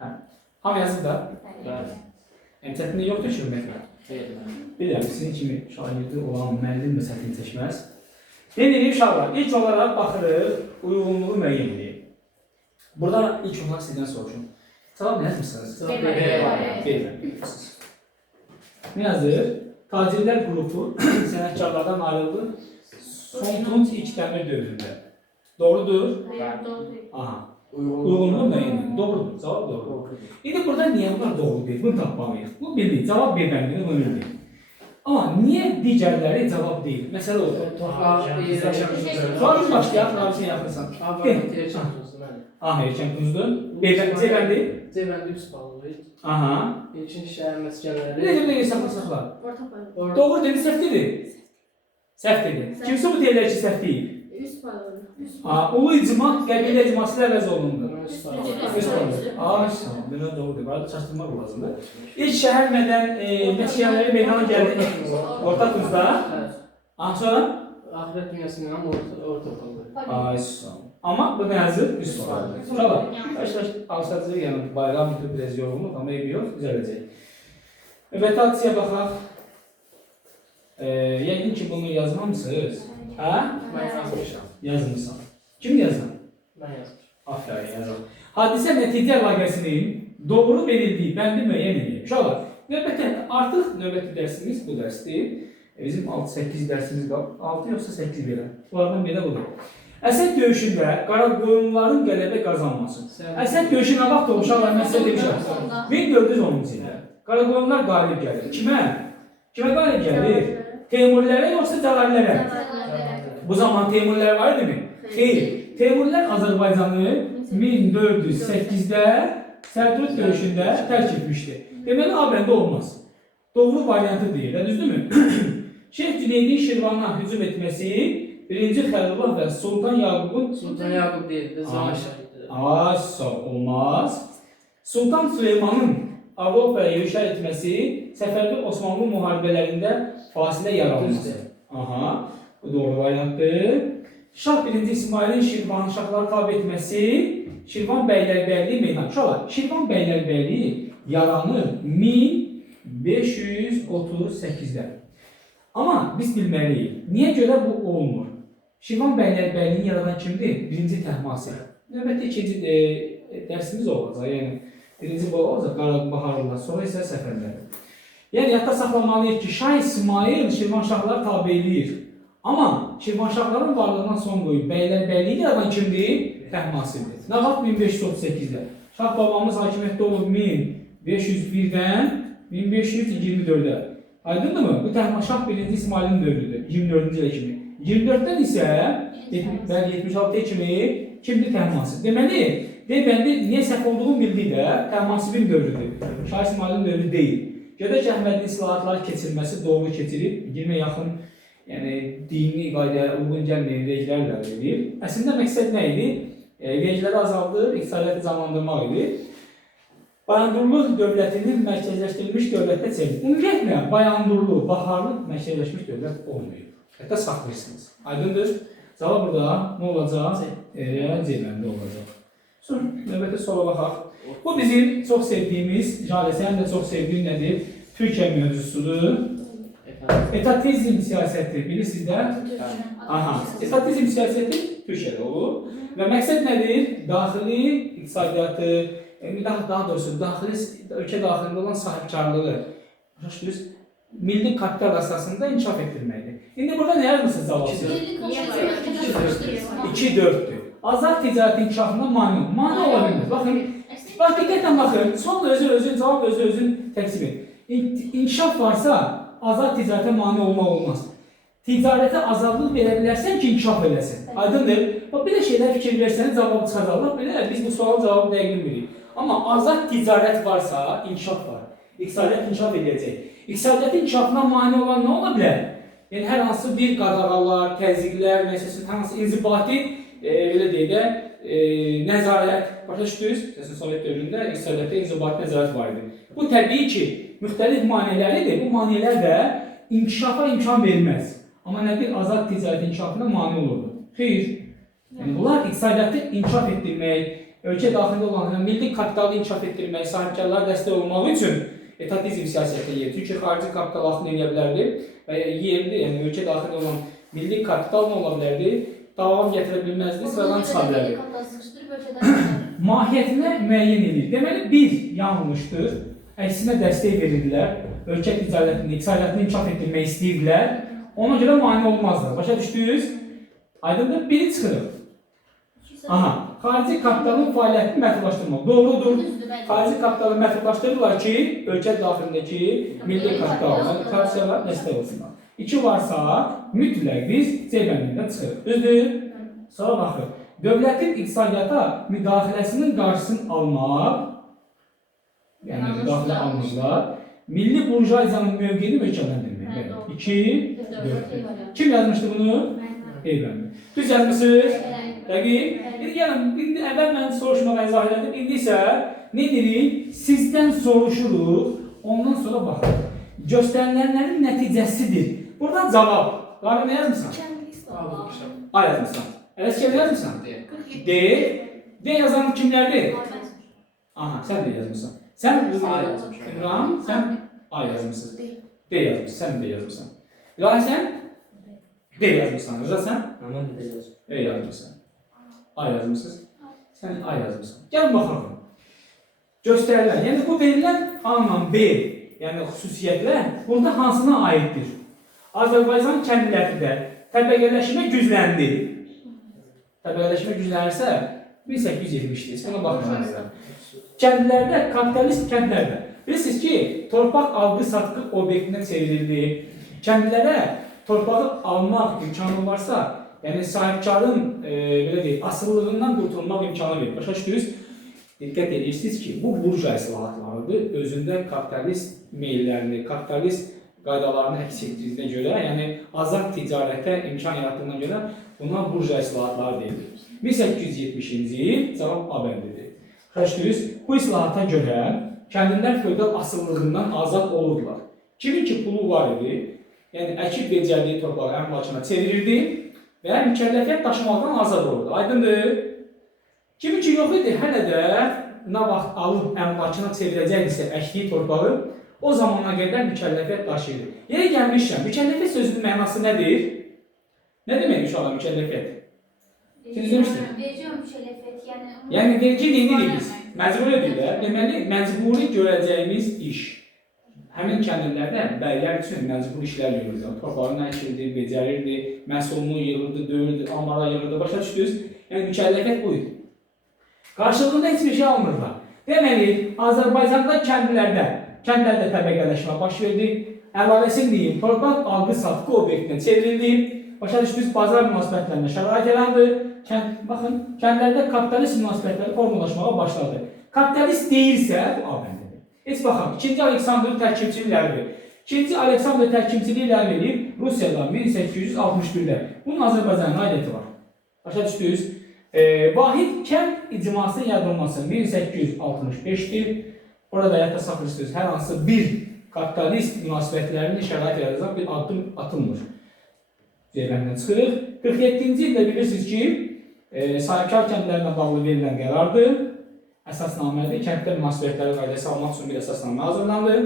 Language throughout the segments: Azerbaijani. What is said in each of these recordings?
Hə. Hamı yazıb da. Bəli. Yəni çətinlik yoxdur ki, ümumiyyətlə. Bilirəm, sizin kimi şagirdi olan müəllim də çətin çəkməz. Deyirik uşaqlar, ilk olaraq baxırıq, uyğunluğu müəyyən edin. Burada ilk olaraq sizdən soruşum. Cavab nə yazmışsınız? Verirəm. Ne yazır? Tacirlər qrupu sənətkarlardan ayrıldı. Son tunç ilk dəmir dövründə. Doğrudur? Aha. Uyğunluğu müəyyən. Doğrudur. Cavab doğrudur. İndi burada niyə bunlar doğru deyil? Bunu tapmalıyıq. Bu bildik. Cavab verməliyik. Bunu bildik. Amma niyə digərləri cavab deyil? Məsələ odur. Sualımız başlayaq. Rabisine yaxınsan. Aha, erkən tunuzdur. Ceybəndi? Ceybəndi 3 ballı. Aha. İlkin şəhər məskənləri. Necə saxla. Doğru dedi, səhv dedi. Səhv dedi. Kimsə bu deyirlər ki, səhv deyil. Üst ballı. Ulu icma, qəbilə icması ilə əvəz olundu. Üst ballı. Belə doğrudur. Burada çaşdırmaq lazımdır. İlk şəhər məskənləri meydana gəldi. Orta Tunuzda. Sonra? Ahirət dünyasından orta qaldı. Ay, sağ Amma bu nə yazır? Üst ballı. Sonra, alışladıcı yəni bayram bütün biraz yorulmuq, amma evi yox, düzələcək. Vetasiya baxaq. Yəqin ki, bunu yazmamışsınız. Hə? Mən yazmışam. Yazmışsan. Kim yazan? Mən yazmışam. Aferin yazan. Hadisə nəticə əlaqəsinin doğru verildiyi bəndi müəyyən edin. Uşaqlar, artıq növbəti dərsimiz bu dərsdir. Bizim 6-8 dərsimiz qalıb. 6 yoxsa 8 verəm. Bunlardan biri budur. Əsəd döyüşündə Qaraqoyunluların qələbə qazanması. Əsəd döyüşü nə vaxt oldu? Uşaqlar, mən sizə demişəm. 1410-cu ildə Qaraqoyunlular qalib gəlir. Kimə? Kimə qalib gəlir? Teymurilərə yoxsa Cəlalilərə? Bu zaman Teymurilər var idimi? Xeyr. Teymurilər Azərbaycanı 1408-də Sərdürüt döyüşündə tərk etmişdi. Deməli, Abəndə olmaz. Doğru variantı deyil, düzdürmü? Şeyx Cüneydin Şirvana hücum etməsi 1-ci Xəlilullah və Sultan Yaqubun... Sultan Yaqub deyil, Zaman şəhiddir. Olmaz. Sultan Süleymanın Avropaya yürüşər etməsi Səfərli Osmanlı müharibələrində fasilə yaranması. Aha, bu doğru variantdır. Şah 1-ci İsmailin Şirvanşahları tabi etməsi Şirvan Bəylərbəyliyi meydan. Şirvan Bəylərbəyliyi yaranır 1538-də. Amma biz bilməliyik, niyə görə bu olmur? Şirvan Bəylərbəyliyi yaradan kimdir? 1-ci Təhmasib. Növbəti 2-ci dərsimiz olacaq, yəni 1-ci bu olacaq, Qarabağarlılar, sonra isə Səfərlər. Yəni, yadda saxlamalıyıq ki, Şah İsmail Şirvanşahları tabi eləyir. Amma Şirvanşahların varlığından son qoyub Bəylərbəyliyi yaradan kimdir? Təhmasibdir. Nə vaxt? 1538-də. Şah babamız hakimiyyətdə olub 1501-dən 1524-də. Aydındır mı? Bu Təhmaşah 1-ci İsmailin dövrüdür, 24-cü ilə kimi. 24-dən isə 76-ya kimi kimdir? Təhmasib. Deməli, niyə səhv olduğunu bildik də, Təhmasibin dövrüdür. Şah İsmailin dövrü deyil. Gedək Əhmədin islahatları keçirilməsi doğru keçirib, 20 yaxın dini qaydaya uyğun gəlməyən vergilərlə verir. Əslində məqsəd nə idi? Vergiləri azaldır, iqtisadiyyatı canlandırmaq idi. Bayandurlu dövlətinin mərkəzləşdirilmiş dövlətdə çevrilir. Ümumiyyətlə, Bayandurlu, Baharlı mərkəzləşmiş dövlət olmuyor. Hətta saxlayırsınız. Aydındır. Cavab burada nə olacaq? Ceybəndə olacaq. Sonra növbəti sola baxaq. Bu bizim çox sevdiyimiz, Jalesənin də çox sevdiyim nədir? Türkiyə mövzusudur. Etatizm siyasəti bilirsiniz də? Aha. Etatizm siyasəti Türkiyədə olur. Və məqsəd nədir? Daxili iqtisadiyyatı, daha doğrusu ölkə daxilində olan sahibkarlığı milli kapital əsasında inkişaf etdirməkdir. İndi burada nə yazmışsınız cavabsız? 2-4-dür. Azad ticarət inkişafına mani olur. Mani ola bilmir. Baxın, diqqətlə baxın. Son cavab özü təqsim et. İnkişaf varsa azad ticarətə mani olmaq olmaz. Ticarətə azadlıq verə bilərsən ki, inkişaf edəsən. Aydındır. Belə şeylər fikir versəniz cavabı çıxacaqlar. Belə biz bu sualın cavabı dəqiq bilirik. Amma azad ticarət varsa inkişaf var. İqtisadiyyat inkişaf edəcək. İqtisadiyyatın inkişafına mani olan nə ola bilər? Yəni hər hansı bir qadağalar, təzyiqlər, hər hansı inzibati belə deyək də nəzarət, başa düşdünüz? Sovet dövründə iqtisadiyyatda inzibati nəzarət var idi. Bu təbii ki, müxtəlif maneələridir. Bu maneələr də inkişafa imkan verməz. Amma nədir? Azad ticarət inkişafına mane olurdu. Xeyr. Yəni bunlar iqtisadiyyatı inkişaf etdirmək, ölkə daxilində olan milli kapitalı inkişaf etdirmək, sahibkarlara dəstək olmaq üçün etatizm siyasətini yeridir. Çünki xarici kapital axını edə bilərdi və yerli, yəni ölkə daxilində olan milli kapital nə ola bilərdi? Davam gətirə bilməzdi, sıradan çıxa bilərdi. Mahiyyətinə müəyyən edir. Deməli, bir yanlışdır. Əksinə dəstək verirdilər. Ölkə ticarətini, iqtisadiyyatını inkişaf etdirmək istəyirdilər. Ona görə mane olmazlar. Başa düşdünüz? Aydındır, biri çıxırıq. Aha, xarici kapitalın fəaliyyətini məhdudlaşdırmaq. Doğrudur. Xarici kapitalı məhdudlaşdırırlar ki, ölkə daxilindəki milli kapital, karşılar dəstək olsunlar. 2 varsa, mütləq biz C bəndindən çıxırıq. Düzdür? Sonra baxırıq. Dövlətin iqtisadiyyata müdaxiləsinin qarşısını almaq, yəni müdaxilə almışlar, milli burjuaziyanın mövqeyini möhkəmləndirmək. 2, 4. Kim yazmışdı bunu? Eyvallah. Düz yazmışsınız? Dəqiq. İndi əvvəl mən soruşmağa izah edim. İndi isə nə dedik? Sizdən soruşuruq, ondan sonra baxırıq. Göstərilənlərin nəticəsidir. Buradan cavab. Qarı nə yazmışsan? A yazmışsan. Ələskər yazmışsan? D. D yazan kimlərdir? Aha, sən D yazmışsan. Sən İmran, sən A yazmışsın. D yazmışsın, sən D yazmışsan. İlahi sən? D yazmışsan. Rıza sən? E yazmışsan. A yazmışsınız. Sən A yazmışsan. Gəlin baxalım. Göstərilən, yəni bu verilən A-la B, yəni xüsusiyyətlər burada hansına aiddir? Azərbaycan kəndlərində təbəqələşmə gücləndi. Təbəqələşmə güclənirsə 1870-dir. Buna baxmayın. Kəndlərdə, kapitalist kəndlərdə. Bilirsiniz ki, torpaq alqı-satqı obyektinə çevrildi. Kəndlərə torpağı almaq imkanı varsa, yəni sahibkarın belə deyək, asıllığından qurtulmaq imkanı verir. Başa düşdünüz? Diqqət edirsiniz ki, bu burjuva islahatlarıdır. Özündə kapitalist meyillərini, kapitalist qaydalarını əks etdirdiyinə görə, yəni azad ticarətə imkan yarattığına görə buna burjuva islahatları deyilir. 1870-ci il cavab A bəndidir. Başa düşdünüz? Bu islahata görə kəndlilər feodal asıllığından azad olurdular. Kimin ki pulu var idi, yəni əkib becərdiyi torpağı əmlakına çevirirdi və mükəlləfiyyət daşımaqdan azad olurdu. Aydındır? Kimin ki yox idi, hələ də nə vaxt alıb əmlakına çevirəcəkdirsə əkdiyi torpağı, o zamana qədər mükəlləfiyyət daşıyırdı. Yerə gəlmişkən, mükəlləfiyyət sözünün mənası nədir? Nə demək uşaqlar mükəlləfiyyət? Siz demişsiniz? Vergi mükəlləfiyyət, yəni vergi deyirik biz. Məcburi deyil, deməli məcburi görəcəyimiz iş. Həmin kəndlərdə bəylər üçün məcbur işlər yürüdü. Torpağını əkirdi, becərirdi, məhsulunu yığırdı, döyürdü, amara yığırdı. Başa düşdünüz? Yəni mükəlləfiyyət bu idi. Qarşılığında heç bir şey almırlar. Deməli, Azərbaycanda kəndlərdə təbəqələşmə baş verdi. Əlavəsini deyim, torpaq alqı-satqı obyektinə çevrildi. Başa düşdünüz, bazar münasibətlərində şərait yarandı. Baxın, kəndlərdə kapitalist münasibətləri formalaşmağa başladı. Kapitalist deyilsə, bu A bəndidir. Heç baxın, 2-ci Aleksandr tərkibçiliyi ləğv edir. 2-ci Aleksandr tərkibçiliyi ləğv edib Rusiyadan 1861-də. Bunun Azərbaycanın aidiyyəti var. Başa düşdünüz? Vahid kənd icmasının yaradılması 1865-dir. Orada həyata saxlayırsınız, hər hansı bir kapitalist münasibətlərinin şərait yaradacaq bir addım atılmır. Ceybəndən çıxırıq. 47-ci ildə bilirsiniz ki, sahibkar kəndlərinə bağlı verilən qərardır. Əsasnamədir, kənddə münasibətləri qaydaya salmaq üçün bir əsasnamə hazırlandı.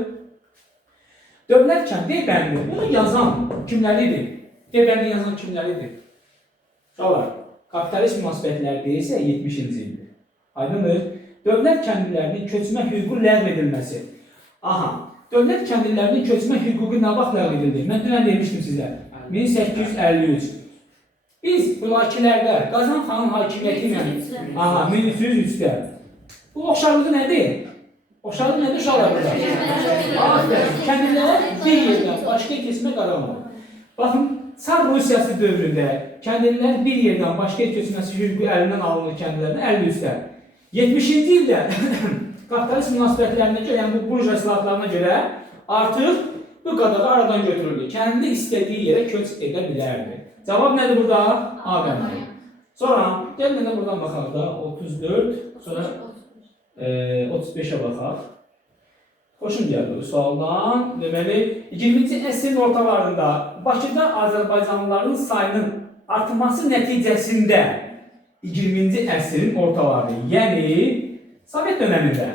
Dövlət kəndi bəndi, bunu yazan kimləridir? Bəndi yazan kimləridir? Uşaqlar, kapitalist münasibətlər deyilsə 70-ci ildir. Aydındır? Dövlət kəndlilərinin köçmə hüququ ləğv edilməsi. Aha, dövlət kəndlilərinin köçmə hüququ nə vaxt ləğv edildi? Mən dünən demişdim sizə. 1853. Biz mülakilərdə Qazan xanın hakimiyyəti ilə 1303-də. Bu oxşarlığı nədir? Oxşarlığı nədir uşaqlar burada? Kəndlilər bir yerdən başqa keçmə qaranmır. Baxın, Çar Rusiyası dövründə kəndlilər bir yerdən başqa keçməsi hüququ əlindən alınır kəndlilərdən 53-də. 70-ci ildə kapitalist münasibətlərinə görə, yəni bu burjuva islahatlarına görə artıq bu qadağı aradan götürüldü. Kəndi istədiyi yerə köç edə bilərdi. Cavab nədir burada? A bəndi. Sonra, gəlin də buradan baxaq da 34, sonra 35-ə baxaq. Xoşum gəldi bu sualdan. Deməli, 20-ci əsrin ortalarında Bakıda Azərbaycanlıların sayının artması nəticəsində 20-ci əsrin ortaları, yəni Sovet dövründə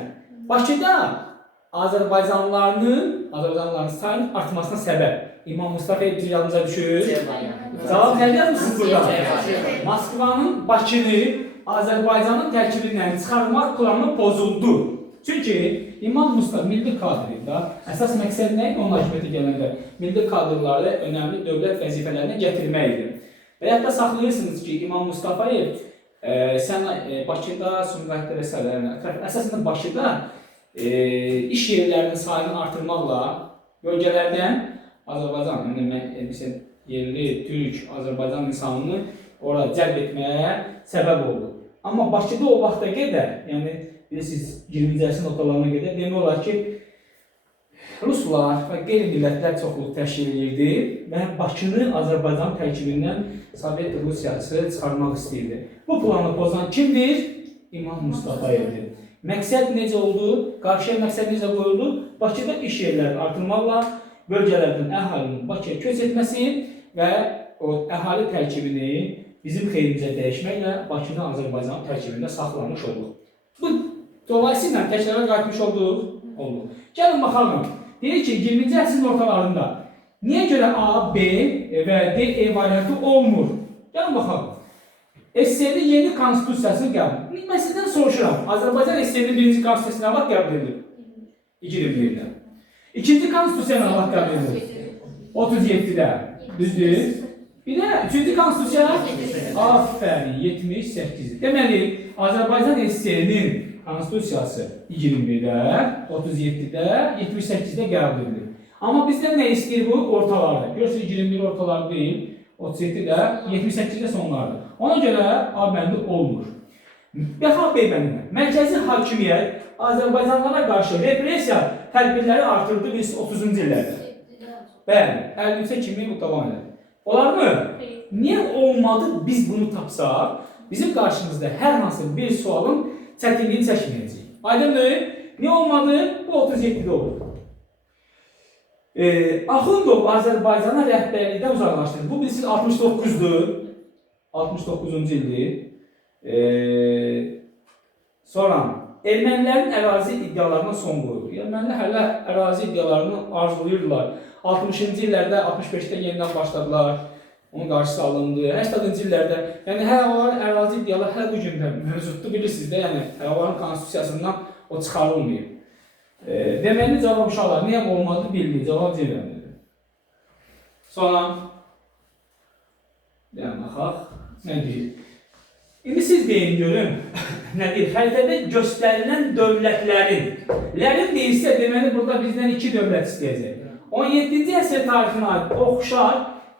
Bakıda Azərbaycanlıların sayının artmasına səbəb İmam Mustafa bir yanınıza düşür. Cavab nədir yazmışsınız burada? Moskvanın Bakını Azərbaycanın tərkibindən çıxarmaq planı pozuldu. Çünki İmam Mustafa milli kadrında əsas məqsəd nə idi? Onun hakimiyyətə gələndə milli kadrları önəmli dövlət vəzifələrinə gətirməkdir. Və hətta saxlayırsınız ki, İmam Mustafayev Bakıda, Sumqayıtda və s. Əsasında Bakıda iş yerlərinin sayını artırmaqla bölgələrdən Azərbaycan, yerli, türk, Azərbaycan insanını orada cəlb etməyə səbəb oldu. Amma Bakıda o vaxta qədər, yəni bilirsiniz 20-ci əsrin ortalarına qədər demək olar ki, Ruslar və qeyri-millətlər çoxluq təşkil edirdi və Bakını Azərbaycan tərkibindən Sovet Rusiyası çıxarmaq istəyirdi. Bu planı pozan kimdir? İmam Mustafayevdir. Məqsəd necə oldu? Qarşıya məqsəd necə qoyuldu? Bakıda iş yerlərini artırmaqla bölgələrdən əhalinin Bakıya köç etməsi və o əhali tərkibini bizim xeyrimizə dəyişməklə Bakını Azərbaycan tərkibində saxlamış olduq. Bu dolayısıyla təkrara qayıtmış olduq. Gəlin baxalım. Deyir ki, 20-ci əsrin ortalarında niyə görə A, B və D variantı olmur? Gəlin baxalım. SSR-in yeni konstitusiyasını qəbul. Mən sizdən soruşuram. Azərbaycan SSR-in birinci konstitusiyasına vaxt qəbul edilir? 2001-də. İkinci konstitusiyana vaxt qəbul edilir? 37-də. Düzdür? Bir də üçüncü konstitusiya? Aferin, 78. Deməli, Azərbaycan SSR-nin konstitusiyası 21-də, 37-də, 78-də qəbul edilir. Amma bizdən nə istəyir bu? Ortalarda. Görürsünüz, 21 ortaları deyil, 37-də, 78-də sonlardır. Ona görə A bəndi olmur. Baxaq B bəndinə. Mərkəzi hakimiyyət Azərbaycanlara qarşı repressiya tədbirləri artırdı biz 30-cu illərdə. Bəli, 53-ə kimi bu davam edir. Olar mı? Niyə olmadı biz bunu tapsaq, bizim qarşımızda hər hansı bir sualın çətinliğini çəkməyəcəyik. Aydındır? Niyə olmadı? Bu 37-də olur. Axundov Azərbaycana rəhbərlikdən uzaqlaşdırdı. Bu bilirsiniz 69-dur. 69-cu ildir. Sonra ermənilərin ərazi iddialarına son qoyuldu. Ermənilər hələ ərazi iddialarını arzulayırdılar. 60-cı illərdə, 65-də yenidən başladılar. Onun qarşısı alındı. 80-ci illərdə, yəni hələ onların ərazi iddiaları hələ bu gündə mövcuddur, bilirsiniz də, yəni onların konstitusiyasından o çıxarılmayıb. Deməli, cavab uşaqlar, niyə olmadı bildik, cavab cevabdır. Sonra, baxaq, nə deyir? İndi siz deyin, görün, nə deyir? Xəritədə göstərilən dövlətlərin deyirsə, deməli, burada bizdən 2 dövlət istəyəcək. 17-ci əsr tarixinə aid oxşar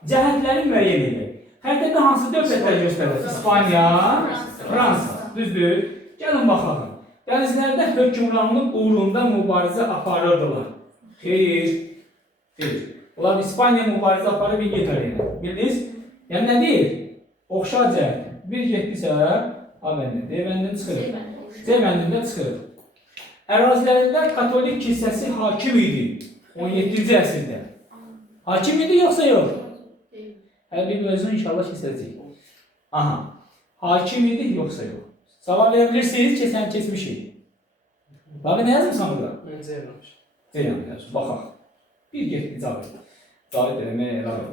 cəhətləri müəyyən edir. Xəritədə hansı dövlətlər göstərir? İspaniya, Fransa, düzdür? Gəlin baxalım. Dənizlərdə hökmranlıq uğrunda mübarizə aparırdılar. Xeyr. Onlar İspaniya mübarizə aparıb İngiltərəyə. Bildiniz? Yəni nə deyir? Oxşar cəhət. Bir getdisə, A bəndi, D bəndini çıxırır. C bəndində çıxırır. Ərazilərində katolik kilsəsi hakim idi. 17-ci əsrdə. Hakim idi yoxsa yox? Hələ bir mövzunu inşallah keçəcəyik. Aha. Hakim idi yoxsa yox? Cavab verə bilirsiniz ki, sən keçmişik. Bax, nə yazmışsan burada? Mən C yazmışam. C yazmışam. Baxaq. Bir getdi Cavit. Cavit eləməyə əlavə.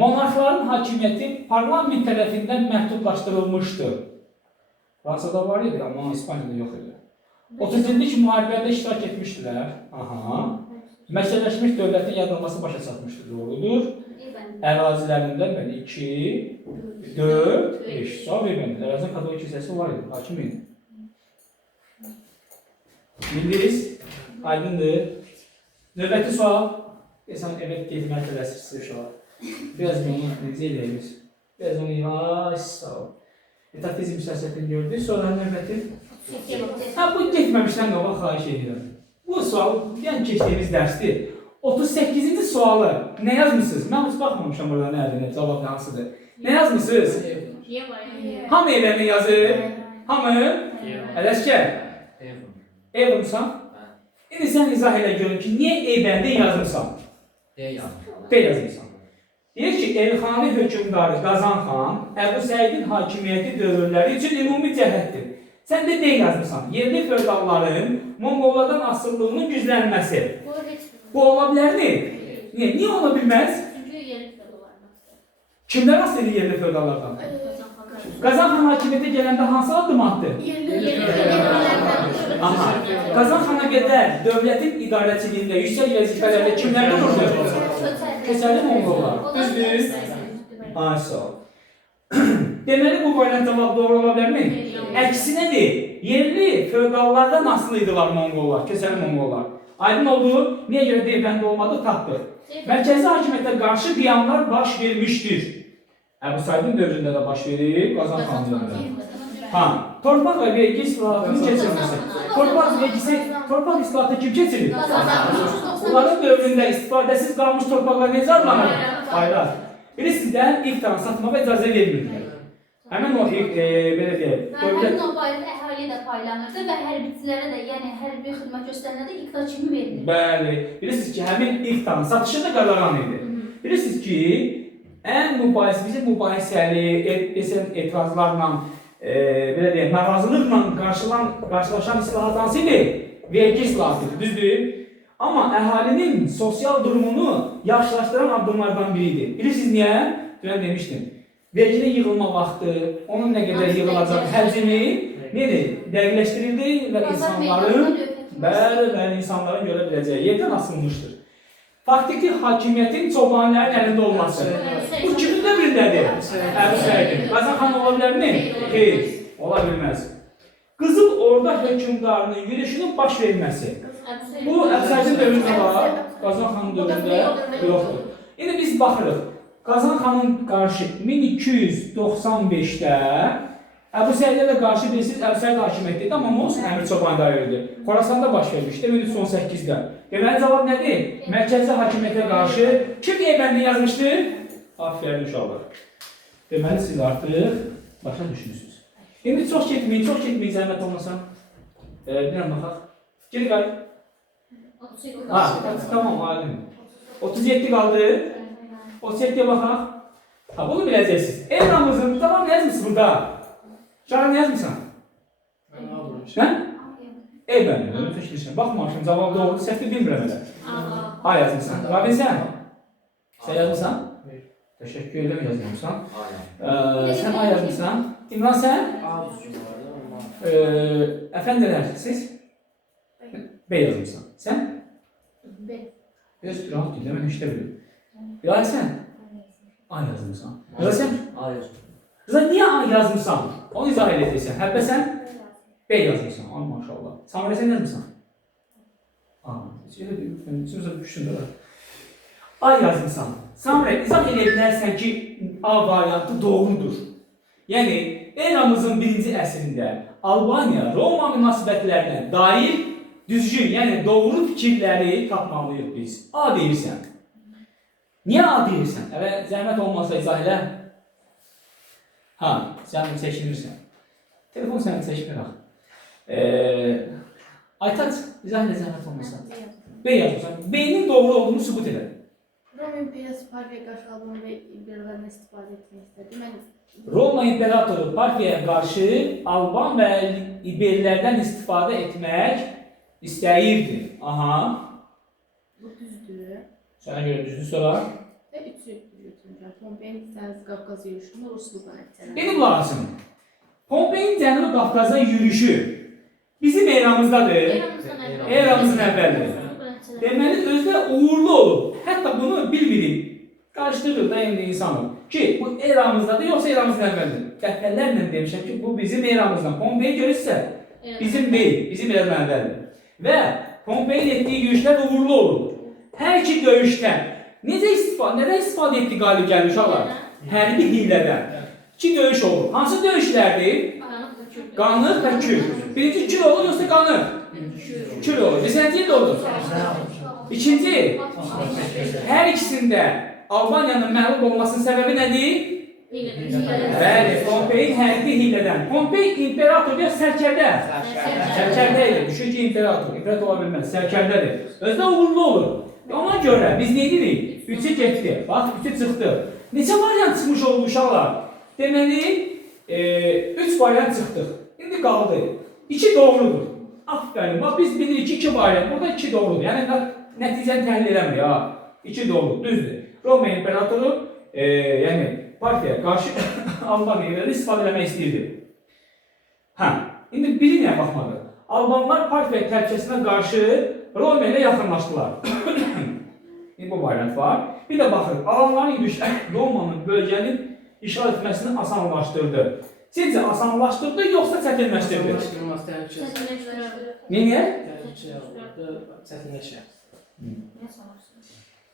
Monarxların hakimiyyəti parlament tərəfindən məhdudlaşdırılmışdı. Fransada var idi, amma İspaniyada yox idi. 30 illik müharibədə iştirak etmişdilər. Aha. Məsələşmiş dövlətin yaradılması başa çatmışdır. Doğrudur. Ərazilərində 2, 4, 5. Cavab verməlidir. Ərazinin katolik kilsəsi var idi, hakim idi. Bildiniz, aydındır. Növbəti sual. Desən, evet, getmək tələsir uşaq. Biraz onu necə eləyimiz? Biraz onu sağ ol. Etatizm siyasətini gördük, sonra növbəti. Bu getməmişdən qabaq xahiş edirəm. Bu sual, yəni keçdiyimiz dərsdir. 38-ci sualı nə yazmışsınız? Mən heç baxmamışam burada nədir, cavab nə hansıdır. Nə yazmışsınız? Hamı evlərini yazır? Hamı? Ələskər? Ev olmuşsan? İndi sən izah elə görün ki, niyə evləndə yazmışsan? B yazmışsan. Deyir ki, Elxani hökmdarı Qazan xan Əbu Səidin hakimiyyəti dövrləri üçün ümumi cəhətdir. Sən də deyil yazmısan. Yerli feodalların Monqollardan asıllığının güclənməsi. Bu ola bilərmi? Niyə ola bilməz? Çünki yerli feodallardan. Kimlər asıl edir yerli feodallardan? Qazan xan hakimiyyətə gələndə hansı addım atdı? Aha. Qazan xana qədər dövlətin idarəçiliyində yüksək vəzifələrdə kimlər dururdu? Köçəli Monqollar. Düzdür? Ay sağ ol. Deməli bu variant cavab doğru ola bilərmi? Əksinədir. Yerli feodallardan asılı idilər Monqollar, köçəli Monqollar. Aydın oldu. Niyə görə deyəndə olmadı? Tapdıq. Mərkəzi hakimiyyətə qarşı qiyamlar baş vermişdir. Əbu Səidin dövründə də baş verir, Qazan xan dövründə. Ha, torpaq və vergi islahatının keçirilməsi. Torpaq islahatı kim keçirir? Onların dövründə istifadəsiz qalmış torpaqlar necə adlanır? Hayrat. Bilirsiniz də ilk tane satmağa icazə vermirdilər. Həmin o belə deyək. Həmin o əhali də paylanırdı və hərbiçilərə də, yəni hərbi xidmət göstərənlərə də iqta kimi verilir. Bəli. Bilirsiniz ki, həmin ilk tane satışı da qadağan idi. Bilirsiniz ki, ən bizim mübahisəli, etirazlarla, belə deyək, narazılıqla qarşılaşan islahat hansı idi? Vergi islahatıdır, düzdür? Amma əhalinin sosial durumunu yaxşılaşdıran addımlardan biridir. Bilirsiniz niyə? Dünən demişdim. Verginin yığılma vaxtı, onun nə qədər yığılacaq həcmi dəqiqləşdirildi və insanların görə biləcəyi yerdən asılmışdır. Faktiki hakimiyyətin çobanların əlində olması. Bu kimin dövründədir? Əbu Səidin. Qazan xan ola bilərmi? Xeyr, ola bilməz. Qızıl Orda hökmdarının yürüyüşünün baş verməsi. Bu Əbu Səidin dövründə var, Qazan xanın dövründə yoxdur. İndi biz baxırıq. Qazan xanın qarşı 1295-də Əbu Səidə də qarşı bilirsiniz, Əbu Səid hakimiyyət idi, amma Mosul Əmir Çobandarı idi. Xorasanda baş vermişdi 1318-də. Deməli cavab nədir? Mərkəzi hakimiyyətə qarşı kim eybəndi yazmışdı? Aferin uşaqlar. Deməli siz artıq başa düşmüsünüz. İndi çox getməyin, zəhmət olmasa. Bilən baxaq. Geri qayıt. Tamam, aydın. 37 qaldı. 37'ye baxaq. Ha, bunu biləcəksiniz. Eramızın, tamam yazmışsın burada. Şahar ne yazmışsan? Nə? Eybəndi, öyle təşkilişən. Baxmamışım, cavab doğru, səhvli bilmirəm elə. A yazmışsan. Rabin sən? Sən yazmışsan? Təşəkkür edirəm yazmışsan. Sən A yazmışsan. İmran sən? Əfəndilər, siz? B yazmışsan. Sən? B. Biraz rahat değil, mən işdə bilim. Bilal sən? A yazmışsan. Rıza sən? A yazmışsan. Rıza niyə A yazmışsan? Onu izah edəcəksən. Həbbə sən? B yazmışsan. Ay maşallah. Samira sən yazmışsan? A. Sözə düşdün də. A yazmışsan. Samira izah edə bilərsən ki, A variantı doğrudur. Yəni, eramızın 1-ci əsrində Albaniya-Roma münasibətlərinə dair düzgün, yəni doğru fikirləri tapmalıyıq biz. A deyirsən. Niyə A deyirsən? Əvvəl zəhmət olmasa izah elə. Ha, sən bunu çəkinirsən. Telefon səni çəkinir ax. Aytaç, izah elə zəhmət olmasa. B yazırsan. B-nin doğru olduğunu sübut edər. Roma İmperiyası Parfiya qarşı Alban və İberlərdən istifadə etmək istədi. Roma İmperatoru Parfiyaya qarşı Alban və İberlərdən istifadə etmək istəyirdi. Aha. Bu düzdür. Sənə görə düzdür sonra. Və üçü götürmüşəm. Pompeyin Dəniz Qafqaz yürüyüşünü Rusluqla nəticələndir. Benim lazım. Pompeyin Cənubi Qafqaza yürüyüşü bizim eramızdadır. Eramızın əvvəlidir. Deməli, özdə uğurlu olub. Hətta bunu bil-bilin qarşıdırır da indi insanı. Ki, bu eramızdadır, yoxsa eramızın əvvəlidir. Dəfələrlə demişəm ki, bu bizim eramızdan. Pompeyi görürsə, bizim deyil, bizim eramızın əvvəlidir. Və Pompeyin etdiyi yürüyüşlər uğurlu olub. Hər iki döyüşdən nədən istifadə etdi qalib gəldi uşaqlar? Hərbi hillədən. İki döyüş olub. Hansı döyüşlərdir? Qanlıq və kül. Birinci kül olur, yoxsa qanlıq? Kül olur. Neçənci ildə olur? İkinci, hər ikisində Albaniyanın məğlub olmasının səbəbi nədir? Bəli, Pompeyin hərbi hillədən. Pompey imperator ya sərkərdə? Sərkərdə idi. Düşün ki, imperator ola bilməz. Sərkərdədir. Özdə uğurlu olur. Ona görə biz nə edirik? Üçü getdi. Bax, üçü çıxdı. Neçə variant çıxmış oldu uşaqlar? Deməli, 3 variant çıxdıq. İndi qaldı. 2 doğrudur. Aferin. Bax biz bilirik ki 2 variant. Burada 2 doğrudur. Yəni nəticəni təhlil eləmir ha. 2 doğrudur. Düzdür. Roma imperatoru, yəni partiyaya qarşı Albaniyada istifadə eləmək istəyirdi. Hə, indi biri nəyə baxmadı? Albanlar partiya təhlükəsinə qarşı Roma ilə yaxınlaşdılar. İndi bu variant var. Bir də baxın, Alanların yürüyüşləri Romanın bölgənin işğal etməsini asanlaşdırdı. Sizcə asanlaşdırdı, yoxsa çətinləşdirdi? Asanlaşdırılması təhlükə. Niyə? Çətinləşir. Niyə soruyorsunuz?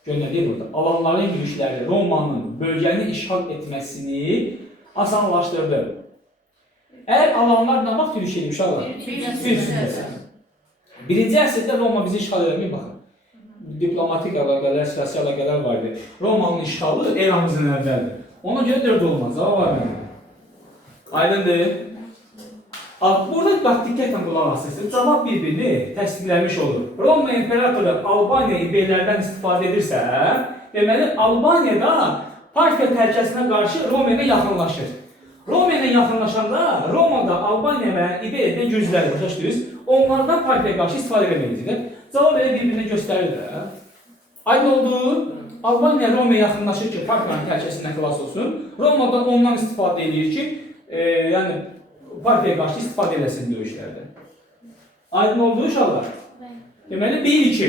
Gör nə deyir burada? Alanların yürüyüşləri Romanın bölgəni işğal etməsini asanlaşdırdı. Əgər Alanlar nə vaxt yürüyüş edib uşaqlar? Birinci əsrdə Roma bizi işğal edəməyib, baxın. Diplomatik əlaqələr, siyasi əlaqələr var idi. Romanın işğalı eramızın əvvəldir. Ona görə 4 olmaz, var mənim. Aydındır. Burada bax, diqqətlə qulaq asırsınız. Cavab bir-birini təsdiqləmiş olur. Roma imperatoru Albaniya İberlərdən istifadə edirsə, deməli, Albaniyada partiya təhlükəsinə qarşı Roma ilə yaxınlaşır. Roma ilə yaxınlaşanda, Romada Albaniya və İberlərdən gücləri, başa düşdünüz, onlardan partiyaya qarşı istifadə edilməkdir. Cavab elə bir-birini göstərir də. Aydın oldu. Albaniya Romaya yaxınlaşır ki, partiyanın təhlükəsindən xilas olsun. Romada ondan istifadə edir ki, yəni partiyaya qarşı istifadə eləsin döyüşlərdə. Aydın oldu uşaqlar? Deməli 1-2.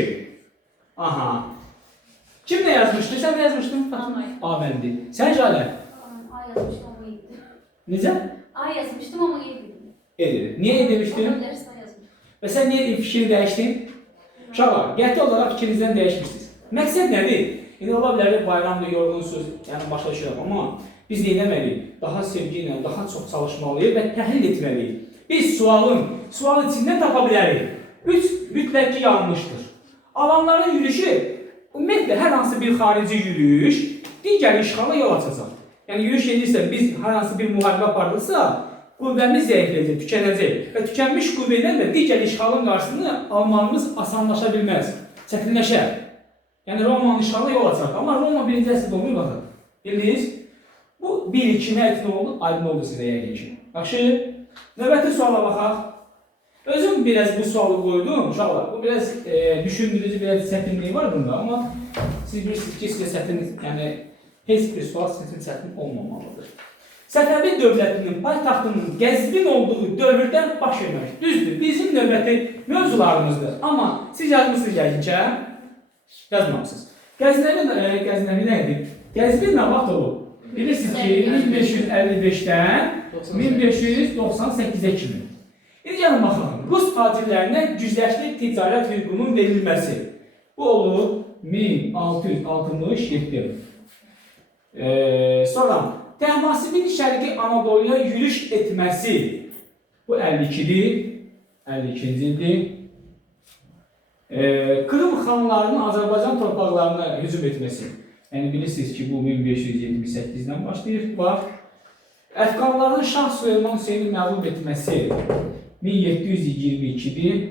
Aha. Kim nə yazmışdı? Sən nə yazmışdın? A bəndi. Sən Jalə? A yazmıştım ama iyiydi. Necə? A yazmıştım ama iyiydi. Edir. Niyə demişdin? Onun dersine yazmıştım. Və sən niyə fikrini dəyişdin? Uşaqlar, qəti olaraq fikrinizdən dəyişmirsiniz. Məqsəd nədir? İndi ola bilər bayramda yorğunsuz, yəni başa düşürəm, amma biz neyləməliyik? Daha sevgi ilə, daha çox çalışmalıyıq və təhlil etməliyik. Biz sualın içindən tapa bilərik. 3 mütləq ki yanlışdır. Alanların yürüyüşü, ümumiyyətlə hər hansı bir xarici yürüyüş digər işğala yol açacaq. Yəni yürüyüş edirsə, biz hər hansı bir müharibə aparırsa, qüvvəmiz zəifləyəcək, tükənəcək və tükənmiş qüvvə ilə də digər işğalın qarşısını almamız asanlaşa bilməz, çətinləşər. Yəni Romanın işğalı yol açar. Amma Roma birinci əsrdə olmuyor, baxın. Bildiniz? Bu 1-2 nə etkin oldu? Aydın oldu sizə yəqin ki. Yaxşı, növbəti suala baxaq. Özüm biraz bu sualı qoydum, uşaqlar. Bu biraz düşündürücü, biraz çətinliyi var bunda, amma siz bilirsiniz ki, sizə çətin, yəni heç bir sual çətin olmamalıdır. Səfəvi dövlətinin paytaxtının Qəzvin olduğu dövrdən baş vermək. Düzdür, bizim növbəti mövzularımızdır. Amma siz yazmışsınız yəqin ki, yazmamışsınız. Qəznəvi nə idi? Qəzvin nə vaxt olub? Bilirsiniz ki, 1555-dən 1598-ə kimi. İndi gəlin baxın, Rus tacirlərinə gücləşli ticarət hüququnun verilməsi. Bu olub 1667. Sonra Təhmasibin Şərqi Anadoluya yürüş etməsi. Bu 52-dir, 52-ci ildir. Krım xanlarının Azərbaycan torpaqlarına hücum etməsi. Yəni bilirsiniz ki, bu 1578-dən başlayır. Var. Əfqanların Şah Süleyman Hüseyni məğlub etməsi 1722-dir.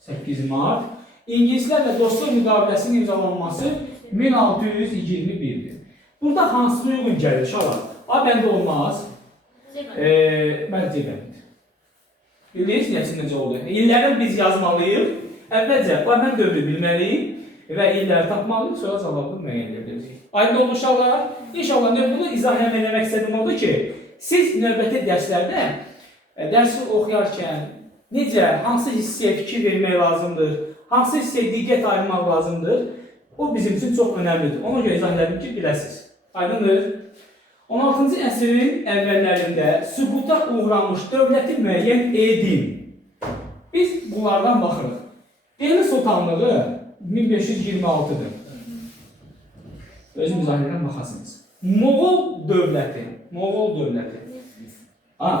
8 mart. İngilislərlə dostluq müqaviləsinin imzalanması 1621-dir. Burada hansı uyğun gəlir uşaqlar? A bəndə olmaz. Məncə bənd. Bilirsiniz necə oldu? İlləri biz yazmalıyıq. Əvvəlcə mən dövrü bilməliyik və illəri tapmalıyıq, sonra cavabı müəyyən edəcəyik. Aydın oldu uşaqlar? İnşallah bunu izah eləmək istədim oldu ki, siz növbəti dərslərdə dərsi oxuyarkən necə, hansı hissəyə fikir vermək lazımdır, hansı hissəyə diqqət ayırmaq lazımdır, o bizim üçün çox önəmlidir. Ona görə izah elədim ki, biləsiniz. Aydındır. 16-cı əsrin əvvəllərində süquta uğramış dövləti müəyyən edin. Biz bunlardan baxırıq. Delhi Sultanlığı 1526-dır. Özüm izahlarına baxasınız. Moğol dövləti.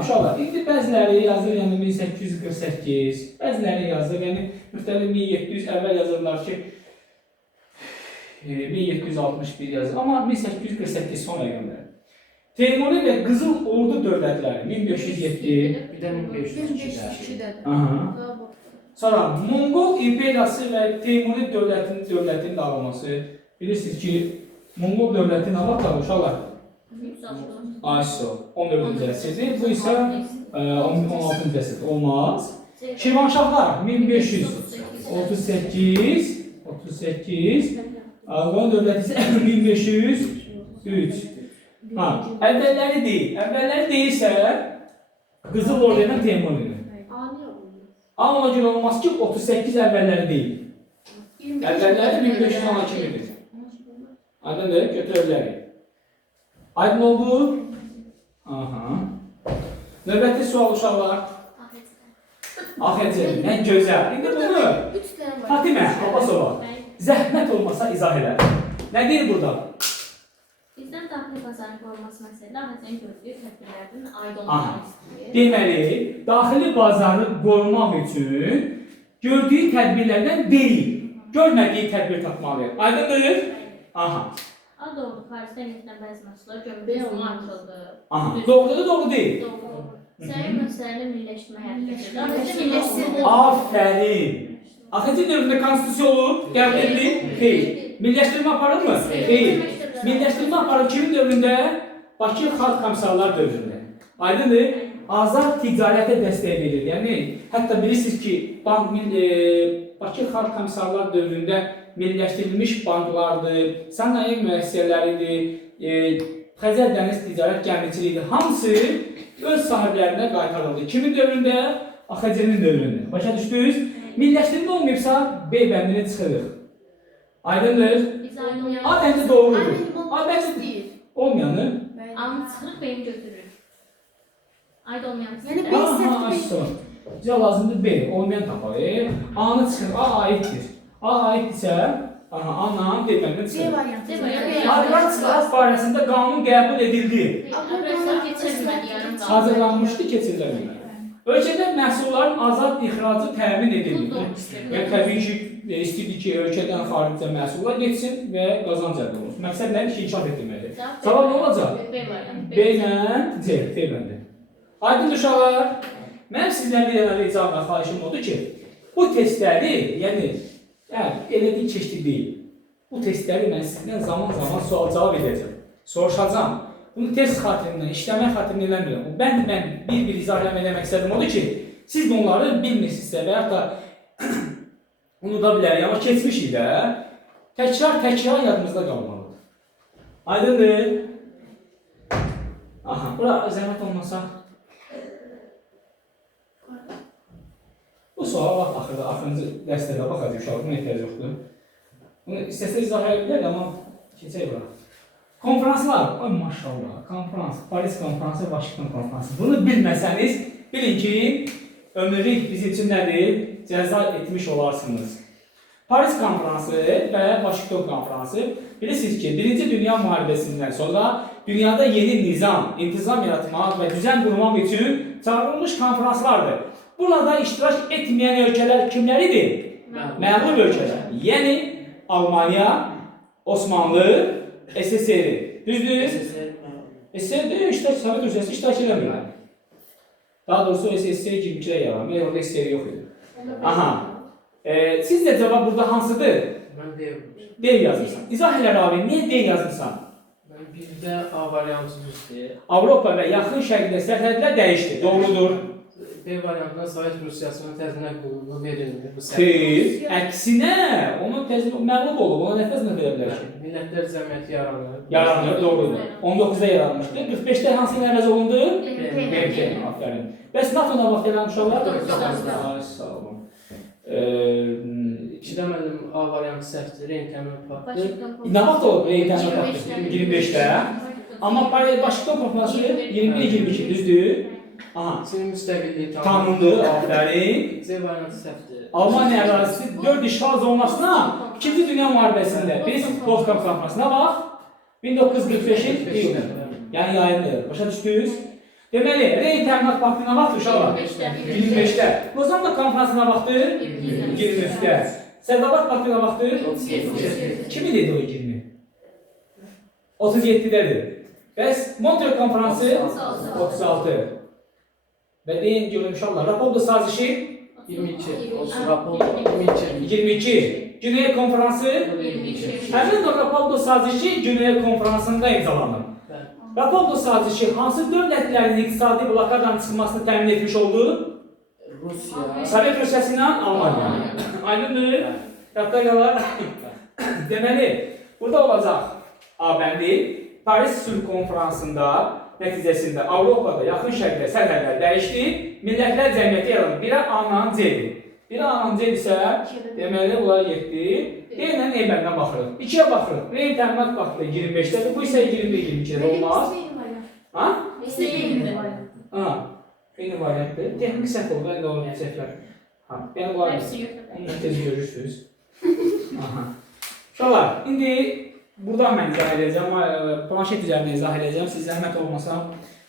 Uşaqlar, indi bəziləri yazır, yəni 1848, bəziləri yazır, yəni müxtəlif 1700 əvvəl yazırlar ki, 1761 yazır, amma 1848 son rəqəmlər. Teymuri və Qızıl Ordu dövlətləri 1507, Bir də 1502-də. Sonra Monqol İmperiyası və Teymuri dövlətinin dağılması. Bilirsiniz ki, Monqol dövləti nə vaxt uşaqlar? 160. Ayso 14-cü əsrdir. Bu isə 16-cı əsrdir. Olmaz. Şirvanşahlar 1538. Ağqan dövləti isə 1503. Ha, əvvəlləri deyil. Əvvəlləri deyilsə Qızıl Ordu'yla Teymuridir. Amma ona görə olmaz ki 38 əvvəlləri deyil. Əvvəlləri 1512-dir. Aydındır, götürürlər. Aydın oldu? Aha. Növbəti sual uşaqlar. AXC, nə gözəl. İndi bunu Fatimə Abbasova zəhmət olmasa izah elə. Nə deyir burada? Bizdən daxili bazarın qorunması məsələdə AXC-nin gördüyü tədbirlərdən aid olmaları istəyir. Deməli, daxili bazarı qorumaq üçün gördüyü tədbirlərdən deyil, görmədiyi tədbir tapmalıdır. Aydındır? Aha. A doğru, xaricdən gətirilən bəzi məhsullar gömrük artırıldı. Aha. Doğrudur, doğru deyil. Doğru. Səri müstəqil milliləşdirmə həyata keçirildi. Afərin. AXC dövründə konstitusiya olub, qəbul edildi? Xeyr. Milliləşdirmə aparır mı? Xeyr. Milliləşdirmə aparır kimin dövründə? Bakı Xalq Komissarlar dövründə. Aydındır? Azad ticarətə dəstək verir. Yəni, hətta bilirsiniz ki, Bakı Xalq Komissarlar dövründə milliləşdirilmiş banklardır, sənaye müəssisələridir, Xəzər dəniz ticarət gəmiçiliyidir. Hamısı öz sahiblərinə qaytarıldı. Kimin dövründə? AXC-nin dövründə. Başa düşdünüz? Milliləşdirmə olmayıbsa, B bəndini çıxırıq. Aydındır? A bəndi doğrudur. A bəndi deyil. olmayanı? Anı çıxırıq, beyni götürürük. Aid olmayan Yəni pislər. B Aha, səhv açsın. Bizə lazımdır B, olmayan tapayı. A-nı çıxır, A aiddir. A aiddirsə, A-nan D bəndini C çıxırıq. variantı. Aqrar barəsində qanun qəbul edildi. Aqrar keçirilmədi, yarım qaldı. Hazırlanmışdı, keçirilmədi. Ölkədə məhsulların azad ixracı təmin edildi. Və təbii ki, istəyirdi ki, ölkədən xaricə məhsullar getsin və qazanc əldə olsun. Məqsəd nədir ki, inkişaf etdirməlidir. Cavab nə olacaq? B variantı. B ilə C, D bəndi. Aydın uşaqlar, mənim sizdən bir dənə ricam və xahişim odur ki, bu testləri, yəni, elədiyi keçdi deyil. Bu testləri mən sizdən zaman-zaman sual-cavab edəcəm, soruşacam. Bunu test xatirinə, işləmə xatirinə eləmirəm. Mən bir izah eləmək istədim odur ki, siz bunları bilmirsinizsə və yaxud da unuda bilərik, amma keçmişik də təkrar yadımızda qalmalıdır. Aydındır? Aha, bura zəhmət olmasa. Bu suala vaxt axırıncı dəstədə baxacaq uşaqlar, buna ehtiyac yoxdur. Bunu istəsə izah edə bilər, amma keçək bura. Konferanslar, ay maşallah, konferans, Paris konferansı, Washington konferansı. Bunu bilməsəniz, bilin ki, ömürlük bizim üçün nədir? Cəza etmiş olarsınız. Paris konferansı və Washington konferansı, bilirsiniz ki, 1-ci Dünya müharibəsindən sonra dünyada yeni nizam, intizam yaratmaq və düzen qurmaq üçün çağırılmış konferanslardır. Burada iştirak etməyən ölkələr kimləridir? Məğlub ölkələr. Yəni, Almanya, Osmanlı, SSR. Düzdür? SSR iştirak, Sovet Rusyası iştirak edəmir. Daha doğrusu SSR 22-də yaranmır, orada SSR yox idi. Aha. Sizcə cavab burada hansıdır? Mən deyim. D yazırsan. İzah elə abi, niyə D yazırsan? Mən birdə A variantı düzdür. Avropa və yaxın şərqdə sərhədlər dəyişdi. Doğrudur. B variantına Sovet Rusiyasının təzminat qulluğu verilmir. Xeyr, əksinə, onun məğlub olub, ona nəfəs nə verə bilər ki? Millətlər Cəmiyyəti yaranır. Yaranır, doğrudur. 19-da yaranmışdı. 45-də hansı ilə əvəz olundu? BMT, aferin. Bəs NATO-na vaxt yaran uşaqlar? Ay, sağ olun. İkidə mənim A variantı səhvdir, Renkəmin faktdır. Nə vaxt olub Reykjavik faktı? 25-də. Amma Washington konferansı 21-22, düzdür? Aha. Çin müstəqilliyi Tanındı, aferin. C variantı səhvdir. Almanya ərazisi 4 işğal zonasına 2-ci Dünya müharibəsində, bilirsiniz, Potsdam konferansına bax, 1945-in iyununda. Yəni yayındır. Başa düşdünüz? Deməli, Reyn təminat vaxtına vaxt uşaqlar? 25-də. Lozanna konferansına vaxtı? 23-də. Sədabad vaxtına vaxtı? 37. Kimi dedi o 20? 37-dədir. Bəs Montreal konferansı? 36. Və deyin görün uşaqlar, Rapolda sazişi? 22. O Rapoldo 22. 22. Güney Konferansı 22. həmin o Rapaldo sazişi Güney Konferansında imzalanıb. Bəli. Rapaldo sazişi hansı dövlətlərin iqtisadi blokadan çıxmasını təmin etmiş oldu? Rusiya. Sovet Rusiyasından Almanya. Aydındır? Yadda qalar. Deməli, burada olacaq A bəndi. Paris Sülh Konferansında nəticəsində Avropada yaxın şərqdə sərhədlər dəyişdi, millətlər cəmiyyəti yarandı. Biri A-nan C-dir. Biri A-nan C isə deməli bunlar 7. Deyilən E bəndən baxırıq. 2-yə baxırıq. Reyn təminat vaxtı 25-dədir. Bu isə 21-22-də olmaz. Ha? Ha. Eyni variantdır. Texnik səhv oldu. Bəndə olur səhvlər. Ha. Yəni bu onu tez görürsünüz. Aha. Uşaqlar, indi buradan mən izah edəcəm, planşet üzərində izah edəcəm. Siz zəhmət olmasa,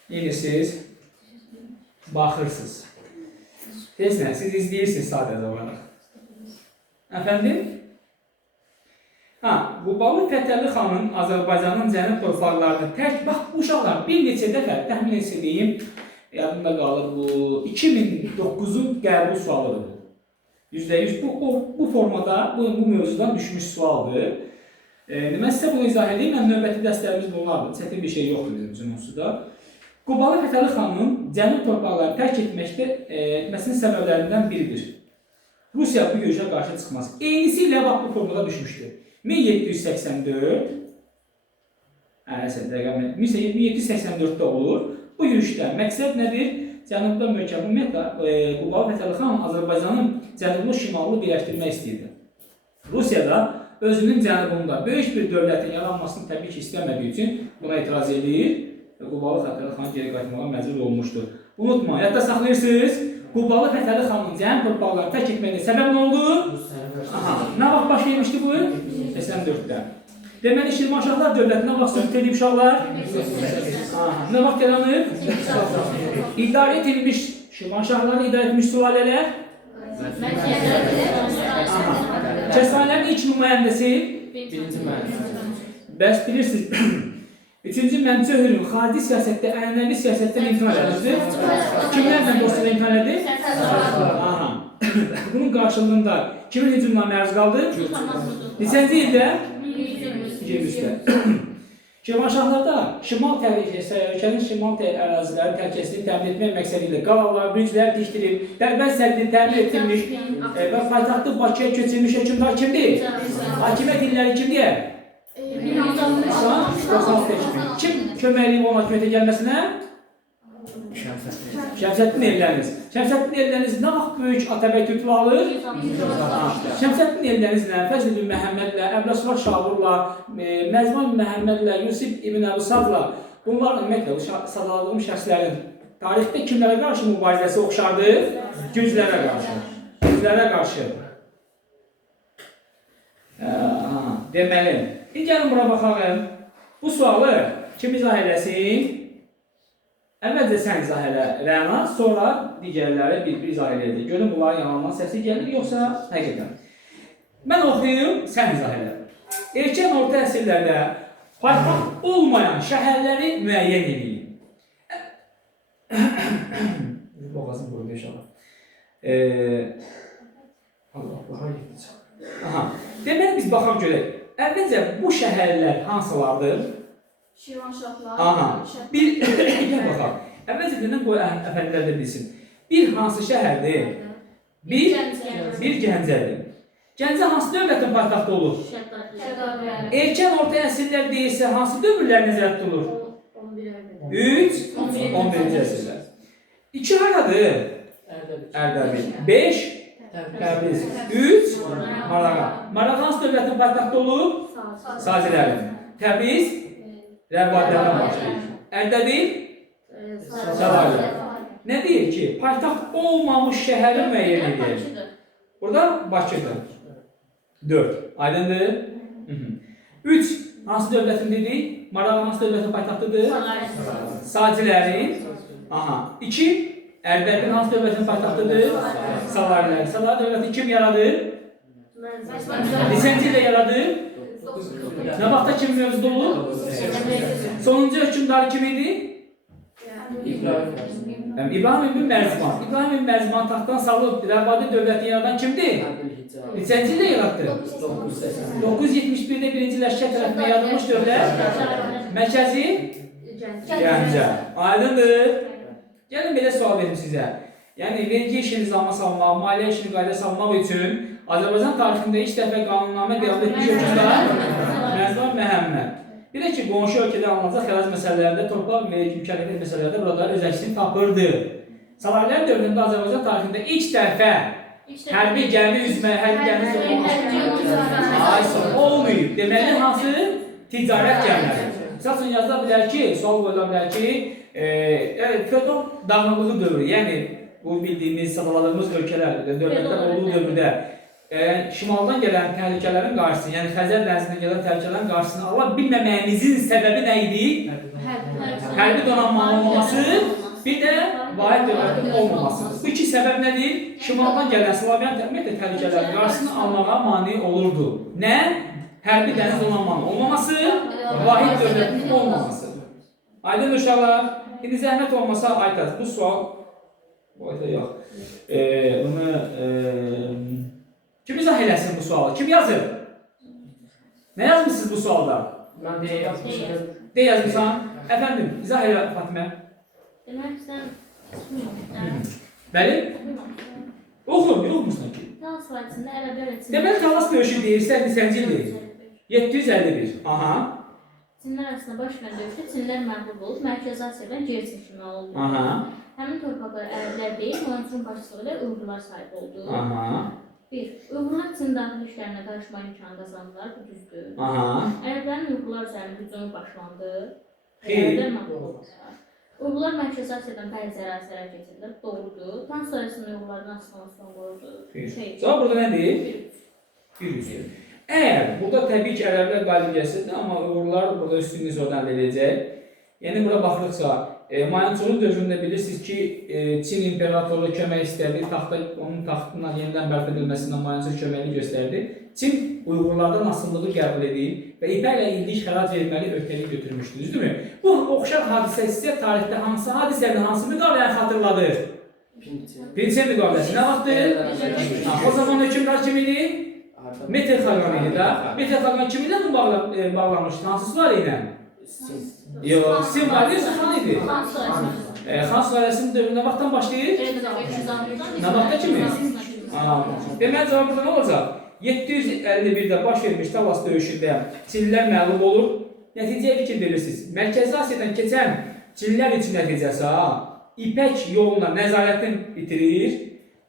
edirsiniz, baxırsınız. Deyəsinə, siz izləyirsiniz sadəcə olaraq. Əfəndim? Ha, Qubalı Fətəli xanın Azərbaycanın cənub torpaqlarını tərk, bax, uşaqlar bir neçə dəfə təxmin edeyim, yadımda qalır bu 2009-un qəbul sualıdır bu. %100 bu formada, bu mövzudan düşmüş sualdır. Mən sizə bunu izah edeyim, növbəti dərslərimiz bunlardır. Çətin bir şey yoxdur bizim üçün onsuzda. Qubalı Fətəli xanın cənub torpaqlarını tərk etməsinin səbəblərindən biridir. Rusiya bu görüşə qarşı çıxması. Eynisi ilə bax bu formada düşmüşdür. 1784 1784-də olur. Bu yürüşdə məqsəd nədir? Cənubda möhkəm ümumiyyətlə Qubalı Fətəli xan Azərbaycanın cənublu şimalını birləşdirmək istəyirdi. Rusiya da özünün cənubunda böyük bir dövlətin yaranmasını təbii ki istəmədiyi üçün buna etiraz edir və Qubalı Fətəli xan geri qayıtmağa məcbur olmuşdur. Unutma, yadda saxlayırsınız, Qubalı Fətəli xanın cənub torpaqlarını tərk etməyinin səbəb nə oldu? Aha, nə vaxt baş vermişdi bu? 84-də. Deməli, Şirvanşahlar dövlətinə vaxt söhbət edib uşaqlar? Nə vaxt yaranıb? İdarə edilmiş, Şirvanşahları idarə etmiş sülalələr? Kəsanilərin ilk nümayəndəsi? Birinci müəllif. Bəs bilirsiniz, 3-cü Məmçöhürün xarici siyasətdə, ənənəvi siyasətdən imtina eləmişdir. Kimlərlə dostluğa imtina elədi? Bunun qarşılığında kimin hücumuna məruz qaldı? Neçənci ildə? 23-də. Şirvanşahlarda ölkənin şimal əraziləri təhlükəsizliyi təmin etmək məqsədi ilə qalalar, bürclər dikdirib, dərbənd sədri təmin etdirmiş və paytaxtı Bakıya köçürmüş hökmdar kimdir? Hakimiyyət illəri kimdir? Kim köməkliyi ona köməkə gəlməsinə? Şəmsəddin evləriniz. Şəmsəddin evləriniz nə vaxt böyük Atabəy titulu alır? Şəmsəddin evlərinizlə, Fəzl ibn Məhəmmədlə, Əbləsvar Şavurla, Məzman ibn Məhəmmədlə, Yusif ibn Əbu Sadla, bunlar ümumiyyətlə sadaladığım şəxslərin tarixdə kimlərə qarşı mübarizəsi oxşardı? Güclərə qarşı. Güclərə qarşı. Deməli, gəlin bura baxalım. Bu sualı kim izah eləsin? Əvvəlcə sən izah elə Rəna, sonra digərləri bir-bir izah eləyəcək. Görün bunların yanından səsi gəlir, yoxsa həqiqətən. Mən oxuyum, sən izah elə. Erkən orta əsrlərdə paytaxt olmayan şəhərləri müəyyən edin. Boğazım qurudu inşallah. Allah, aha. Deməli biz baxaq görək. Əvvəlcə bu şəhərlər hansılardır? Şirvanşahlar. Aha. Bir gəl baxaq. Əvvəlcə dedim qoy əfəndilər də bilsin. Bir hansı şəhərdir? Bir Gəncədir. Gəncə hansı dövlətin paytaxtı olur? Erkən orta əsrlər deyilsə hansı dövrlər nəzərdə tutulur? 3, 11-ci əsrlər. 2 haradır? Ərdəbil. 5, Təbriz. 3, Marağa. Marağa hansı dövlətin paytaxtı olur? Sazilərin. Təbriz, Rəvvadlərdən başlayır. Ərdəbil, Salarlı. Nə deyir ki, paytaxt olmamış şəhəri müəyyən edir. Burada Bakıdır. 4. Aydındır? 3. Hansı dövlətin dedik? Marağa hansı dövlətin paytaxtıdır? Sacilərin. Aha. 2. Ərdəbil hansı dövlətin paytaxtıdır? Salarlılar. Salarlı dövləti kim yaradır? Neçənci ilə yaradır? Nə vaxtda kim mövzuda olur? Sonuncu hökmdarı kim idi? İbrahim ibn Mərzban. İbrahim ibn Mərzban taxtdan salıb Rəvvadi dövləti yaradan kimdir? Neçənci ildə yaratdı? 971-də birinci Ləşkər tərəfindən yaradılmış dövlət. Mərkəzi? Gəncə. Aydındır. Gəlin belə sual verim sizə. Yəni, vergi işini nizama salmaq, maliyyə işini qayda salmaq üçün Azərbaycan tarixində ilk dəfə qanunnamə qəbul etmiş hökmdar Mərzban Məhəmməd. Bir də ki, qonşu ölkədə alınacaq xərac məsələlərində, torpaq vergi mükəlləfiyyət məsələlərində burada öz əksini tapırdı. Salahilər dövründə Azərbaycan tarixində ilk dəfə hərbi gəmi üzmə, hərbi gəmi olmayıb. Deməli, hansı ticarət gəmiləri? Misal üçün, yazıla bilər ki, sual qoyula bilər ki, feodal dağınıqlığı dövrü, yəni bu bildiyimiz, sadaladığımız ölkələr, dövlətlər olduğu dövrdə şimaldan gələn təhlükələrin qarşısını, yəni Xəzər dənizində gələn təhlükələrin qarşısını ala bilməməyimizin səbəbi nə idi? Hərbi donanmanın olmaması, bir də vahid dövlətin olmamasıdır. Bu iki səbəb nədir? Şimaldan gələn Slavyan təhlükələrin qarşısını almağa mane olurdu. Nə? Hərbi dəniz donanmanın olmaması, vahid dövlətin olmaması. Aydın uşaqlar, indi zəhmət olmasa Aytaz, bu sual, bu Aytaz yox, kim izah eləsin bu sualı? Kim yazır? Nə yazmışsınız bu sualda? Mən deyə yazmışım. De yazmışsan. Əfəndim, izah elə Fatimə. Demək sən Bəli? Oxum, yoxmusan ki. Talas vadisində ərəblər üçün Deməli, Talas döyüşü deyirsə, neçənci ildir? 751. Aha. Çinlər arasında baş verən döyüşdə Çinlər məğlub olub, Mərkəzi Asiyadan geri çəkilməli oldu. Aha. Həmin torpaqlar ərəblər deyil, Mansurun başçılığı ilə Uyğurlar sahib oldu. Aha. 1. Uyğurlar Çin daxili işlərinə qarışma imkanı qazandılar, bu düzdür. Aha. Ərəblərin Uyğurlar üzərində hücumu başlandı. Xeyr. Ərəblər məğlub oldular. Uyğurlar Mərkəzi Asiyadan bəzi ərazilərə keçirilib, doğrudur. Tan sonrasında Uyğurlardan asılması son qoyuldu. Cavab burada nədir? 100. Əgər burada təbii ki, ərəblər qalib gəlsədir, amma Uyğurlar burada üstünlüyü oradan verəcək. Yəni, bura baxırıqsa, Mançurun dövründə bilirsiniz ki, Çin imperatoru kömək istədi, onun taxtından yenidən bərpa edilməsindən Mançur köməkli göstərdi. Çin Uyğurlardan asılılığı qəbul edib və ipəklə illik xərac verməli öhdəlik götürmüşdür, düzdürmü? Bu oxşar hadisə sizə tarixdə hansı hadisənin, hansı müqaviləni xatırladır? Pinçen müqaviləsi nə vaxtdır? O zaman hökmdar kim idi? Meter Xaqan idi da. Meter Xaqan kiminlə bağlamışdı? Hansı suları ilə? Yox, Sin var, Xan idi. Xan sülaləsinin dövrü nə vaxtdan başlayır? Nə vaxtda kimi? Deməli, cavab burada nə olacaq? 751-də baş vermiş Talas döyüşündə Çinlilər məğlub olur. Nəticəyə fikir verirsiniz. Mərkəzi Asiyadan keçən Çinlilər üçün nəticəsi İpək yoluna nəzarətini bitirir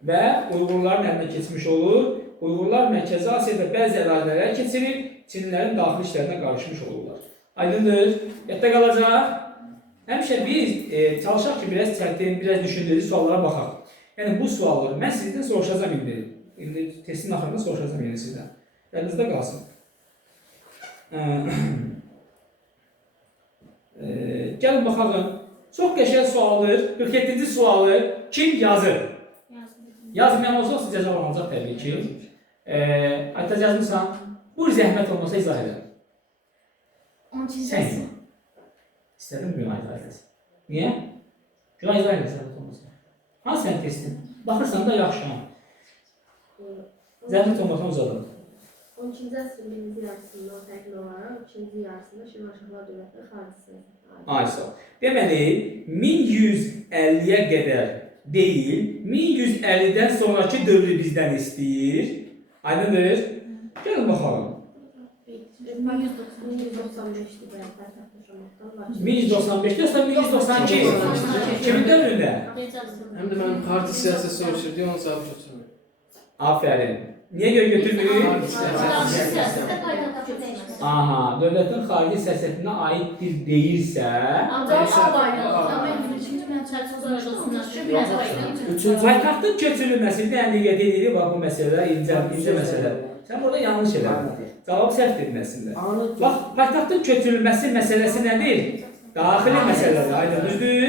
və Uyğurların əlinə keçmiş olur. Uyğurlar Mərkəzi Asiyada bəzi ərazilərə keçirir, Çinlilərin daxili işlərinə qarışmış olurlar. Aydındır, yadda qalacaq. Həmişə biz çalışaq ki, biraz çətin, biraz düşündürücü suallara baxaq. Yəni, bu sualları mən sizdən soruşacağım indi. İndi testin axırında soruşacağım yeni sizdən. Əlinizdə qalsın. Gəlin baxalım. Çox qəşəng sualdır. 47-ci sualı kim yazır? Yazmayan olsa siz cəza alınacaq təbii ki. Aytaz yazmırsan, bu zəhmət olmasa izah edin. Sən İstədim Günay izah edəsin. Niyə? Günay izah edəsin, zəhmət olmasa. Hansı sən testin? Baxırsan da yaxşı. Zəhmət olmasa uzadım. 12-ci əsrin birinci yarısından fərqli olaraq, 2-ci yarısında Şirvanşahlar dövləti xaricisi. Aysa. Deməli, 1150-yə qədər deyil, 1150-dən sonraki dövrü bizdən istəyir. Aydındır? Gəlin baxalım. 1195-dir bəyan tərəfləşməkdən. 1195, yoxsa 1192? Kimin dövründə? Həm də mənim xarici siyasət soruşur deyə onu cavab götürmür. Aferin. Niyə görə götürmür? Aha, dövlətin xarici siyasətinə aiddir deyirsə... Paytaxtın köçürülməsi dəqiqət edilir, bax bu məsələlər, incə məsələ. Sən burada yanlış elədin. Cavab səhv edilməsində. Bax, paytaxtın köçürülməsi məsələsi nədir? Daxili məsələdir, aydın düzdür.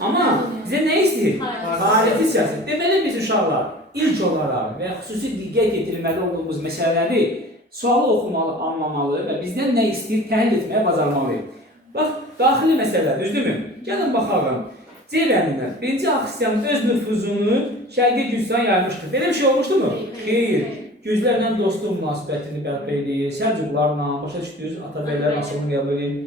Amma bizə nə istəyir? Xarici siyasət. Deməli biz uşaqlar ilk olaraq və xüsusi diqqət yetirilməli olduğumuz məsələləri sualı oxumalı, anlamalı və bizdən nə istəyir təhlil etməyə bacarmalıyıq. Bax, daxili məsələlər, düzdürmü? Gəlin baxalım. C rəngindən birinci Axsiyan öz nüfuzunu Şərqi Gürcistan yaymışdır. Belə bir şey olmuşdu mu? Xeyr. Gürcülərlə dostluq münasibətini bərpa edir, Səlcuqlarla, başa düşdüyünüz Atabəylərin asılını qəbul edir.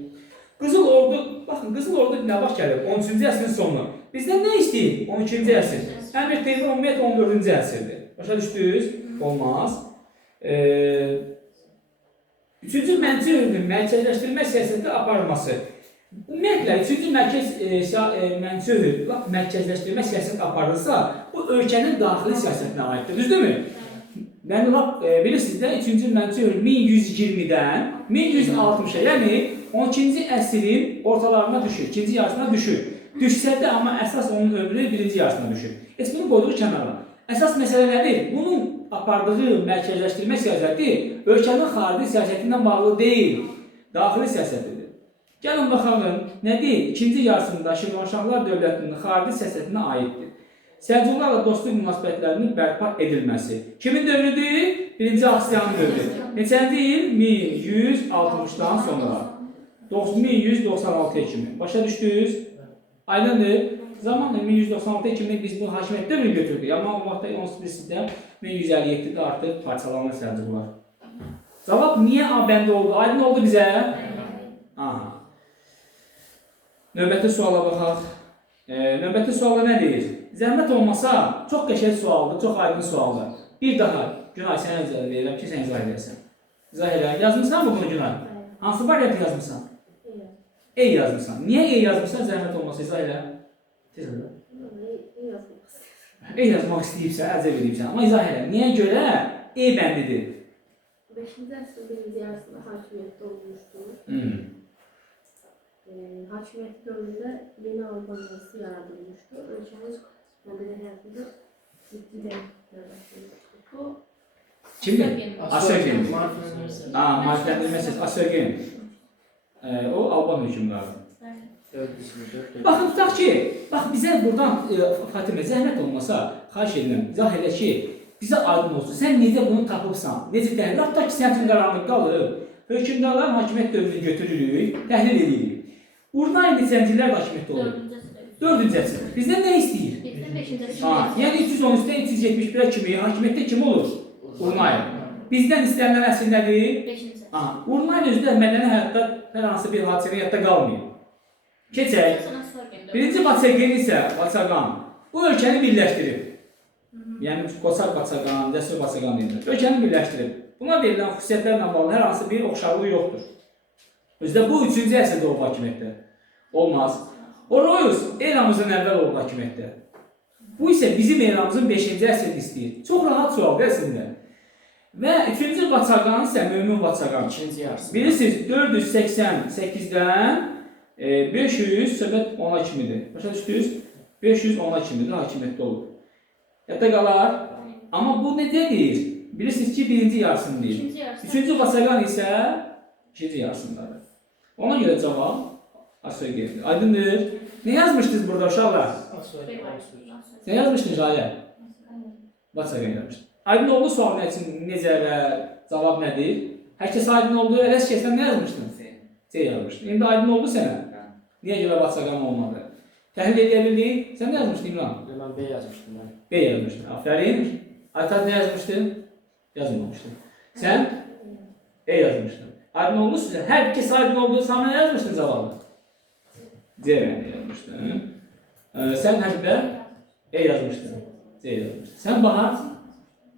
Qızıl Ordu, baxın, Qızıl Ordu nə vaxt gəlir? 13-cü əsrin sonu. Bizdən nə istəyir? 12-ci əsr. Əmir Teymur ümumiyyətlə 14-cü əsrdir. Başa düşdünüz? Olmaz. Üçüncü mənci ürünün mərkəzləşdirilmə siyasəti aparılması. Ümumiyyətlə, üçüncü mənci ürün, mərkəzləşdirilmə siyasəti aparılırsa, bu ölkənin daxili siyasətinə aiddir. Düzdürmü? Yəni, bilirsiniz də, 3-cü mənci ürün 1120-dən 1160-a, yəni 12-ci əsrin ortalarına düşür, 2-ci yarısına düşür. Düşsə də, amma əsas onun ömrü 1-ci yarısına düşür. Heç bunu qoyduq kənara. Əsas məsələləri, bunun apardığı mərkəzləşdirmə siyasəti ölkənin xarici siyasətindən bağlı deyil, daxili siyasətidir. Gəlin baxalım, nədir? 2-ci yarısında Şirvanşahlar dövlətinin xarici siyasətinə aiddir. Səlcuqlarla dostluq münasibətlərinin bərpa edilməsi. Kimin dövrüdür? 1-ci Axsiyanın dövrü. Neçənci il? 1160-dan sonra. 1196 kimi. Başa düşdünüz? Aydındır. Zamanla 1196 kimi biz bu hakimiyyət dövrünü götürdük. Amma o vaxtda 18-də 1157-də artıq parçalanır Səlcuqlar. Cavab niyə A bəndə oldu? Aydın oldu bizə? Aha. Növbəti suala baxaq. Növbəti suala nə deyir? Zəhmət olmasa, çox qəşəng sualdır, çox aydın sualdır. Bir daha, Günay, sənə izah verirəm ki, sən izah edərsən. İzah elə. Yazmısan mı bunu Günay? Hansı variantı yazmısan? E yazmısan. Niyə E yazmısan? Zəhmət olmasa izah elə. Tez elə. E yazmaq istəyibsən, əcəb edibsən. Amma izah elə. Niyə görə E bəndidir? 5-ci əsrin birinci yarısında hakimiyyətdə olmuşdur. Hakimiyyəti dövründə yeni Avropa Müzesi yaradılmışdır. Ölkəmiz mədəni həyatında ciddi dəyişikliklər. Bu Kimdir? Asörgen. Marifləndirmə səsi. Asörgen. O Alban hökümdarıdır. Baxın, tutaq ki, bax bizə buradan Fatimə zəhmət olmasa, xahiş edirəm, izah elə ki, bizə aydın olsun. Sən necə bunu tapıbsan? Necə təhlil? Hatta ki, sən üçün qaranlıq qalıb. Hökümdarların hakimiyyət dövrünü götürürük, təhlil edirik. Buradan neçəncilər hakimiyyətdə olur? 4-cü əsr. Bizdən nə istəyir? Yəni 313-dən 371-ə kimi hakimiyyətdə kim olur? Urnayev. Bizdən istənilən əsr nədir? 5-ci əsr. Urnayev özü də mədəni həyatda hər hansı bir hadisənin həyatda qalmayıb. Keçək. Birinci Vaçaqan isə Vaçaqan. Bu ölkəni birləşdirib. Yəni Qoçaq Vaçaqan, Cəsur Vaçaqan deyilir. Ölkəni birləşdirib. Buna verilən xüsusiyyətlərlə bağlı hər hansı bir oxşarlığı yoxdur. Özdə bu 3-cü əsrdə olub hakimiyyətdə. Olmaz. Oroyus eramızdan əvvəl olub hakimiyyətdə. Bu isə bizim eramızın 5-ci əsrdə istəyir. Çox rahat sualdır əslində. Və 3-cü Vaçaqan isə Mömin Vaçaqan. 2-ci yarısı. Bilirsiniz, 488-dən 500 söhbət 10-a kimidir. Başa düşdünüz? 500 10-a kimidir, hakimiyyətdə olub. Yadda qalar. Amma bu nə deyir? Bilirsiniz ki, 1-ci yarısını deyir. 3-cü Vaçaqan isə 2-ci yarısındadır. Ona görə cavab Asörgendir. Aydındır. Ne yazmışdınız burada uşaqlar? Nə yazmışdın Jalə? Vaçaqan yazmışdın. Aydın oldu sual necə və cavab nədir? Hər kəs aydın oldu, eləs ki, sən nə yazmışdın? C yazmışdın. İndi aydın oldu sənə. Niyə görə Vaçaqan olmadı? Təhlil edə bildik. Sən nə yazmışdın İmran? Mən B yazmışdım. B yazmışdın. Aferin. Aytad nə yazmışdın? Yazılmamışdın. Sən? E yazmışdın. Aydın oldu sizə. Hər kəs aydın oldu, sən nə yazmışdın cavabı? C yazmışdın. Sən Həbibə? E yazmışdın. C yazmışdın. Sən Bahar?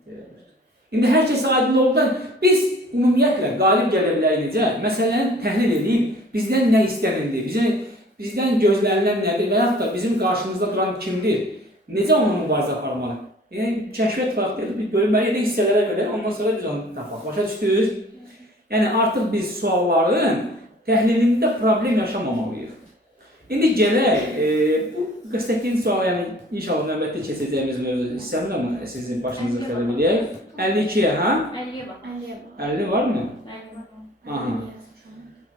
C yazmışdın. İndi hər kəs aydın oldudan biz ümumiyyətlə qalib gələ bilərik necə? Məsələni təhlil edib, bizdən nə istənildi, bizdən gözlənilən nədir və yaxud da bizim qarşımızda duran kimdir? Necə onunla mübarizə aparmalı? Yəni, kəşfiyyat vaxtı bir bölməli edə hissələrə görə, ondan sonra biz onu tapaq. Başa düşdünüz? Yəni, artıq biz sualların təhlilində problem yaşamamalıyıq. İndi gələk, bu 48-ci sual, yəni inşallah növbətdə keçəcəyimiz mövzu istəmirəm sizin başınızı xələ biləyək. 52-yə, hə? 50-yə bax. 50 var mı? 50 Aha.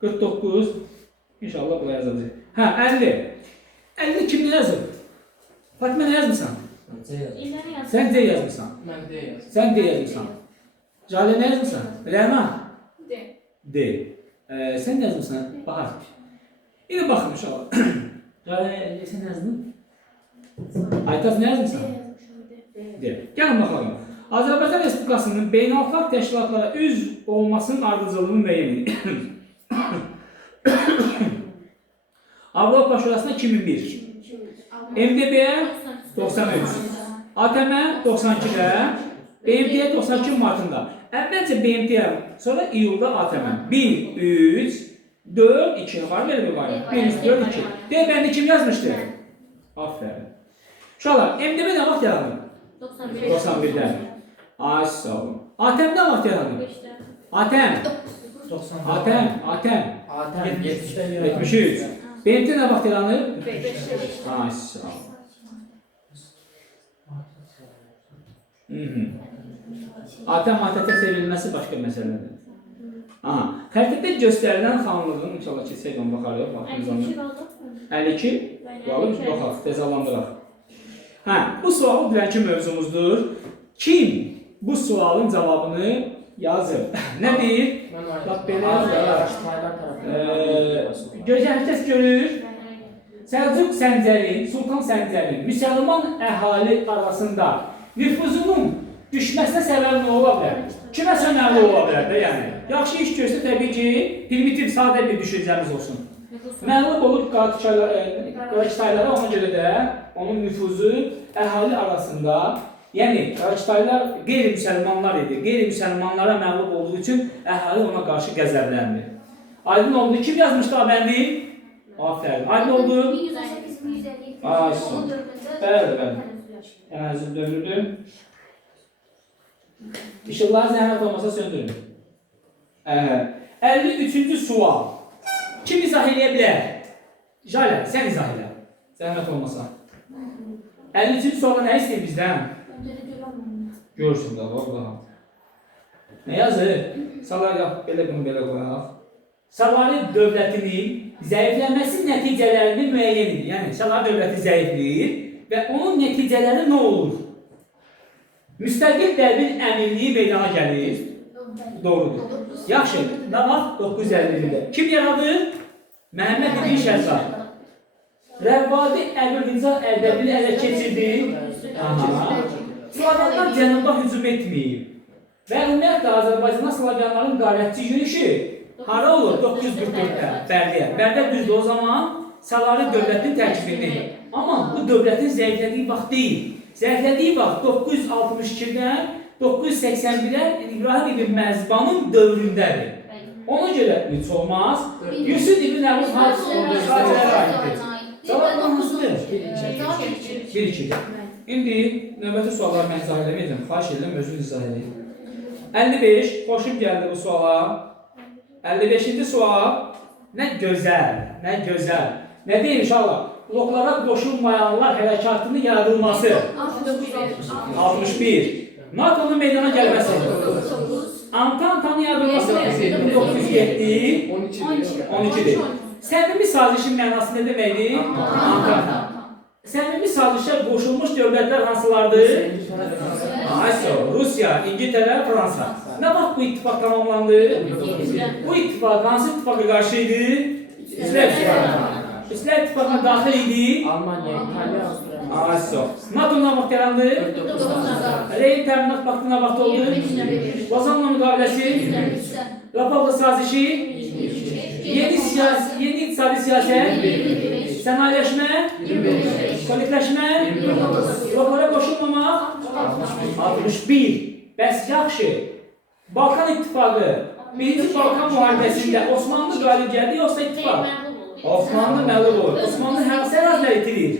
49. İnşallah buna yazacaq. Hə, 50. 50 kim nə yazıb? Fatimə nə yazmısan? Sən D yazmısan. Mən D yazdım. Sən D yazmısan. Jalə nə yazmısan? Rəhman? D. Sən nə yazmısan? Bahar. İndi baxın inşallah. Jalə sən nə yazdın? Aytaz nə yazmısan? De. Gəlin baxalım. Azərbaycan Respublikasının beynəlxalq təşkilatlara üzv olmasının ardıcıllığını müəyyən edin. Avropa Şurasına 2001. MDB-yə 93. ATM 92-də, BMT-yə 92 martında. Əvvəlcə BMT-yə, sonra iyulda ATM. 1, 3, 4, 2. Var mı belə bir variant? 1, 3, 4, 2. Deyək, bəndə kim yazmışdı? Aferin. Uşaqlar, MDB nə vaxt yaradılır? 91'də. Ay sağ olun. ATM nə vaxt yaradılır? ATM. 90. ATM. 70'te 73. BMT nə vaxt yaranır? Ay sağ olun. ATM sevilməsi başqa məsələdir. Aha, xəritədə göstərilən xanlığın inşallah keçsək onu baxarıq. 52 qalır, baxaq, təzəlandıraq. Hə, bu sualı bilənki mövzumuzdur. Kim bu sualın cavabını yazır? Nə deyir? Bax belə gözəl herkes görür. Səlcuq Səncəri, Sultan Səncəri müsəlman əhali arasında nüfuzunun düşməsinə səbəb nə ola bilər? Kimə sönərli ola bilər də yəni? Yaxşı iş görsə təbii ki, primitiv, sadə bir düşüncəmiz olsun. Məğlub olub Qarakitaylara, ona görə də onun nüfuzu əhali arasında, yəni Qarakitaylar qeyri-müsəlmanlar idi. Qeyri-müsəlmanlara məğlub olduğu üçün əhali ona qarşı qəzəbləndi. Aydın oldu. Kim yazmışdı Abəndi? Aferin. Aydın oldu. 1118-1150. Ay, son. Bəli. Tənəzzül dövrüdür. İşıqları zəhmət olmasa söndürün. 53-cü sual. Kim izah edə bilər? Jalə, sən izah edə. Zəhmət olmasa. 53-cü sualda nə istəyir bizdən? Görsün də, vallaha. Nə yazır? Belə bunu belə qoyaq. Salari dövlətinin zəifləməsi nəticələrini müəyyən edir. Yəni, Salari dövləti zəifləyir və onun nəticələri nə olur? Müstəqil dərbin əmirliyi meydana gəlir. Doğrudur. Yaxşı, nə vaxt? 951-də. Kim yaradır? Məhəmməd İbn Şəhzad. Rəvvadi Əbülqinca Ərdəbili ələ keçirdi. Slavyanlar cənuba hücum etməyib. Və ümumiyyətlə Azərbaycana Slavyanların qarətçi yürüyüşü hara olur? 944-də Bərdiyə. Bərdə düzdür o zaman Salari dövlətinin tərkibində. Amma bu dövlətin zəiflədiyi vaxt deyil. Zəiflədiyi vaxt 962-dən 981-ə İbrahim ibn Məzbanın dövründədir. Ona görə heç olmaz. Yusuf ibn Əbu Xacirlərə aiddir. Cavab hansıdır? 1-2. İndi növbəti sualları mən izah edəməyəcəm. Xahiş edirəm, özünüz izah edin. 55. Xoşum gəldi bu suala. 55-ci sual. Nə gözəl, nə gözəl. Nə deyir inşallah? Bloklara qoşulmayanlar hərəkatının yaradılması. 61. NATO'nun meydana gəlməsi. Antantanın yaradılması 1907. 12'dir. Səmimi sazişin mənası nə deməkdir? Antanta. Səmimi sazişə qoşulmuş dövlətlər hansılardır? Rusiya, İngiltərə, Fransa. Nə vaxt bu ittifaq tamamlandı? Bu ittifaq hansı ittifaqa qarşı idi? İslam ittifaqına daxil idi. Almanya, İtalya, Avstriya. NATO nə vaxt yarandı? Reyn təminat paktı nə vaxt oldu? Lozanla müqaviləsi? Rapallı sazişi? Yeni iqtisadi siyasət? Sənayiləşmə? Sovetləşmə? Bloklara qoşulmamaq? 61. Bəs yaxşı. Balkan İttifaqı birinci Balkan müharibəsində Osmanlı qalib gəldi yoxsa ittifaq? Osmanlı məğlub olur. Osmanlı hansı əraziləri itirir?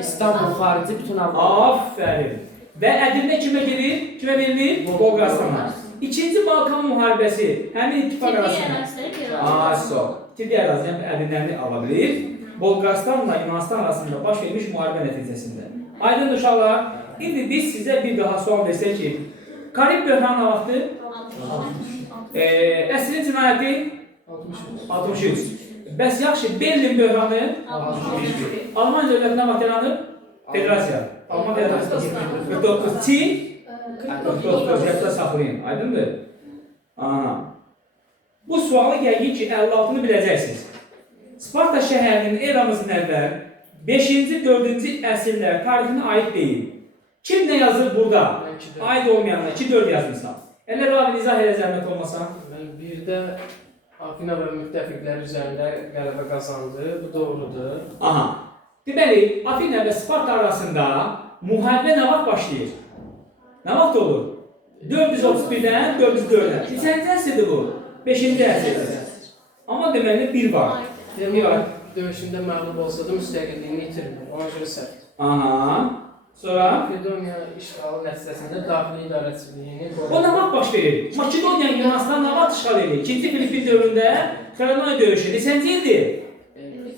İstanbul xarici bütün Avropa. Aferin. Və Ədirnə kimə gedir? Kimə verilir? Bolqaristana. İkinci Balkan müharibəsi həmin ittifaq arasında. Ciddi ərazi, yəni Ədirnəni ala bilir. Bolqaristanla Yunanistan arasında baş vermiş müharibə nəticəsində. Aydın uşaqlar, indi biz sizə bir daha sual versək ki, Karib böhranı vaxtı? Əsrin cinayəti? 63. Bəs yaxşı, Berlin böhranı? Alman dövlətinə vaxt yaranır? Federasiya. Alman Federasiyası. 49. Çin? 49. Yadda saxlayın. Aydındır? Bu sualı yəqin ki, 56-nı biləcəksiniz. Sparta şəhərinin eramızın əvvəl 5-ci, 4-cü əsrlər tarixinə aid deyil. Kim nə yazır burada? Aid olmayanlar 2-4 yazmışsan. Elə Ravi izah elə zəhmət olmasa. Mən bir də Afina və müttəfiqlər üzərində qələbə qazandı. Bu doğrudur. Aha. Deməli, Afina və Sparta arasında müharibə nə vaxt başlayır? Nə vaxt olur? 431-dən 404-ə. Neçənci əsrdir bu? 5-ci əsrdir. Amma deməli bir var. Bir var. Döyüşündə məğlub olsa da müstəqilliyini itirmir. Ona görə sərt. Aha. Sonra Makedoniya işğalı nəticəsində daxili idarəçiliyini o nə vaxt baş verir? Makedoniya Yunanıstan nə vaxt işğal edir? 2-ci Filippin dövründə Troya döyüşü. Neçənci ildir?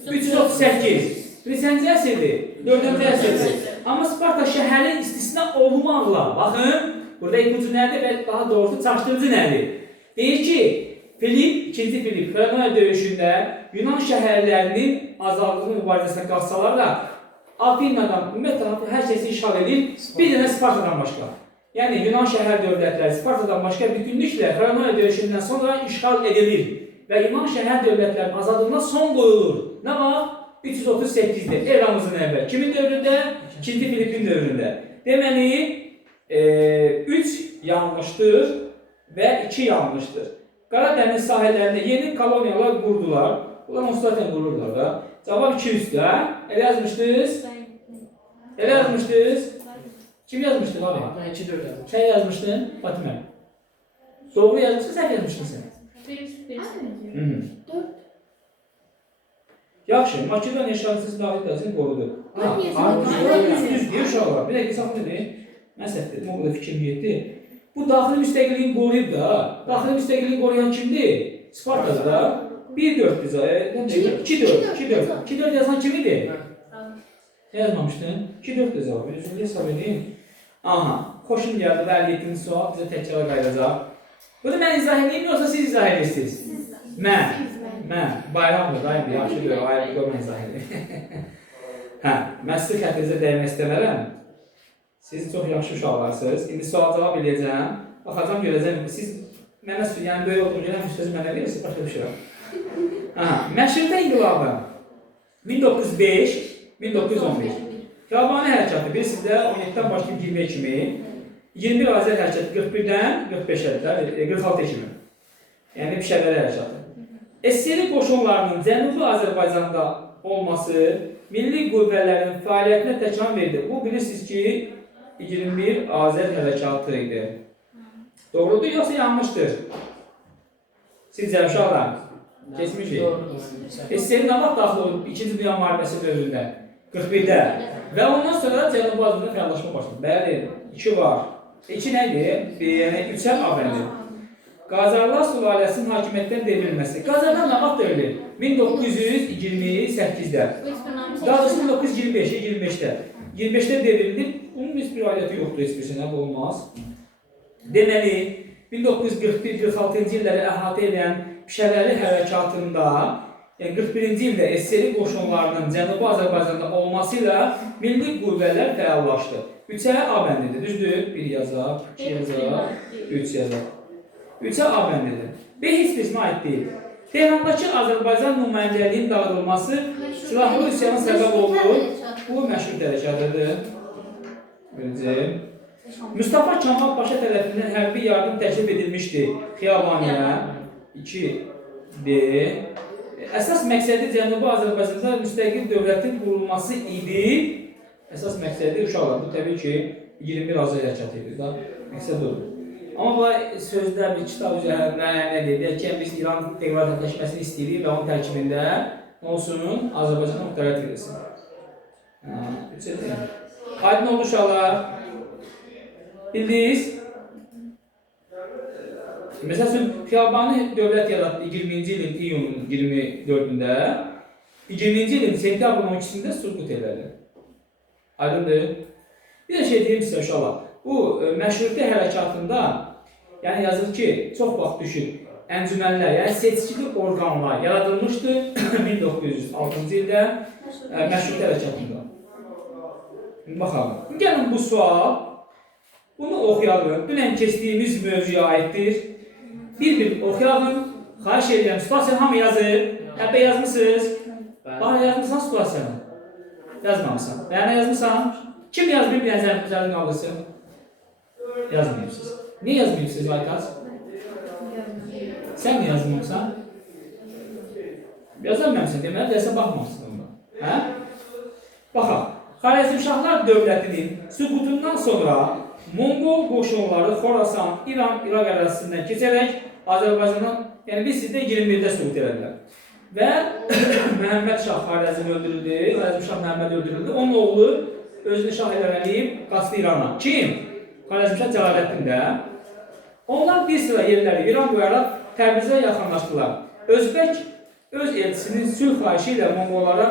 338. Neçənci əsrdir? 4-cü əsrdir. Amma Sparta şəhərin istisna olmaqla, baxın, burada ipucu nədir və daha doğrusu çaşdırıcı nədir? Deyir ki, Filip, 2-ci Filip, Troya döyüşündə Yunan şəhərlərinin azadlığı mübarizəsinə qalsalar da Afina'dan ümumiyyətlə hər şeysi işğal edir, bir dənə Spartadan başqa. Yəni Yunan şəhər dövlətləri Spartadan başqa bütünlüklə Troya döyüşündən sonra işğal edilir və Yunan şəhər dövlətlərinin azadlığına son qoyulur. Nə vaxt? 338-də, eramızın əvvəl. Kimin dövründə? 2-ci Filipin dövründə. Deməli, 3 yanlışdır və 2 yanlışdır. Qaradəniz sahillərində yeni koloniyalar qurdular. Bunlar onsuz qururlar da. Cavab 200-də. Elə yazmışdınız? Elə yazmışdınız? Kim yazmışdı abi? Mən 2-4 yazmışdım. Sən yazmışdın, Fatimə. Doğru yazmışsın, sən yazmışdın sən. Yaxşı, Makedoniya şahsız daxil dəyəsini qorudu. Düz deyir uşaqlar. Bir dəqiqə saxlı deyir. Mən səhv dedim, o qədər fikrim yetdi. Bu daxili müstəqilliyin qoruyub da, daxili müstəqilliyin qoruyan kimdir? Spartadır da. 1-4 2-4 yazan kim idi? Nə yazmamışdın? 2-4 də cavab. Üzrünü hesab edin. Aha, xoşum gəldi və 57-ci sual bizə təkrar qayıdacaq. Bunu mən izah edeyim, yoxsa siz izah edirsiniz? Mən. Bayramdır, dayım, yaxşı görür, ayıb görmə izah edin. Hə, mən sizə xətrinizə dəymək istəmərəm. Siz çox yaxşı uşaqlarsınız. İndi sual cavab edəcəm. Baxacam, görəcəm. Siz mənə yəni böyük olduğum görə həmişə sözü mənə verirsiniz, başa düşürəm. Məşrutə inqilabı 1905-1911. Xiyabani hərəkatı bilirsiniz də 17-dən başlayıb 20-yə kimi. 21 Azər hərəkatı 41-dən 45-ə 46 kimi. Yəni Pişəvəri hərəkatı. SSR qoşunlarının Cənubi Azərbaycanda olması milli qüvvələrin fəaliyyətinə təkan verdi. Bu bilirsiniz ki 21 Azər hərəkatı idi. Doğrudur yoxsa yanlışdır? Sizcə uşaqlar? Keçmişik. SSR nə vaxt daxil olub 2-ci Dünya müharibəsi dövründə? 41-də. Və ondan sonra Cənubi Azərbaycanda fəallaşma başladı. Bəli, 2 var. 2 nə idi? Yəni 3-ə abəndir. Qacarlar sülaləsinin hakimiyyətdən devrilməsi. Qacarlar nə vaxt devrilir? 1928-də. Daha doğrusu 1925-də. 25-də devrildi. Bunun heç bir ailəti yoxdur, heç bir şey olmaz. Deməli, 1941-46-cı illəri əhatə edən Pişəvəri hərəkatında, yəni 41-ci ildə SSR qoşunlarının Cənubi Azərbaycanda olması ilə milli qüvvələr fəallaşdı. 3-ə A bəndidir, düzdür? 1 yazaq, 2 yazaq, 3 yazaq. 3-ə A bəndidir. B heç birisine aid deyil. Tehrandakı Azərbaycan nümayəndəliyinin dağıdılması silahlı üsyanın səbəb oldu. Bu məşhur hərəkatıdır. Birinci. Mustafa Kemal Paşa tərəfindən hərbi yardım təklif edilmişdi Xiyabaniyə. 2D. Əsas məqsədi Cənubi Azərbaycanda müstəqil dövlətin qurulması idi. Əsas məqsədi uşaqlar. Bu təbii ki 21 Azər hərəkatı idi da. Məqsəd odur. Amma bu sözdə bir kitab üzərində nə deyir ki, biz İran demokratikləşməsini istəyirik və onun tərkibində nə olsun? Azərbaycana muxtariyyət verilsin. Aydın oldu uşaqlar. Bildiniz? Məsəl üçün, Xiyabani dövlət yaratdı 20-ci ilin iyunun 24-də. 20-ci ilin sentyabrın 12-sində süqut elədi. Aydındır? Bir də şey deyim sizə uşaqlar. Bu məşrutə hərəkatında yəni yazır ki, çox vaxt düşün, əncümənlər, yəni seçkili orqanlar yaradılmışdı 1906-cı ildə məşrutə hərəkatında. Baxalım. Gəlin bu sual, bunu oxuyalım. Dünən keçdiyimiz mövzuya aiddir. Bir oxuyalım. Xahiş edirəm, situasiyanı hamı yazır. Həbbə yazmışsınız. Bax, yazmışsan situasiyanı. Yazmamışsan. Bəyənə yazmışsan? Kim yazmayıb nəzərinizə alırsın? Yazmayıbsınız. Niyə yazmayıbsınız Aytaz? Sən mi yazmamısan? Yazılmamışsın, deməli dərsə baxmamışsın onda. Hə? Baxaq. Xarəzmşahlar dövlətinin süqutundan sonra Monqol qoşunları Xorasan, İran, İraq ərazisindən keçərək Azərbaycanın, yəni biz sizdə 21-də süqut elədilər. Və Məhəmməd Şah Xarəzm öldürüldü, Xarəzmşah Məhəmməd öldürüldü. Onun oğlu özünü şah eləməliyib, qaçdı İrana. Kim? Xarəzmşah Cəlaləddin də. Onlar bir sıra yerləri İran qoyaraq Təbrizə yaxınlaşdılar. Özbək öz elçisinin sülh xahişi ilə Monqollara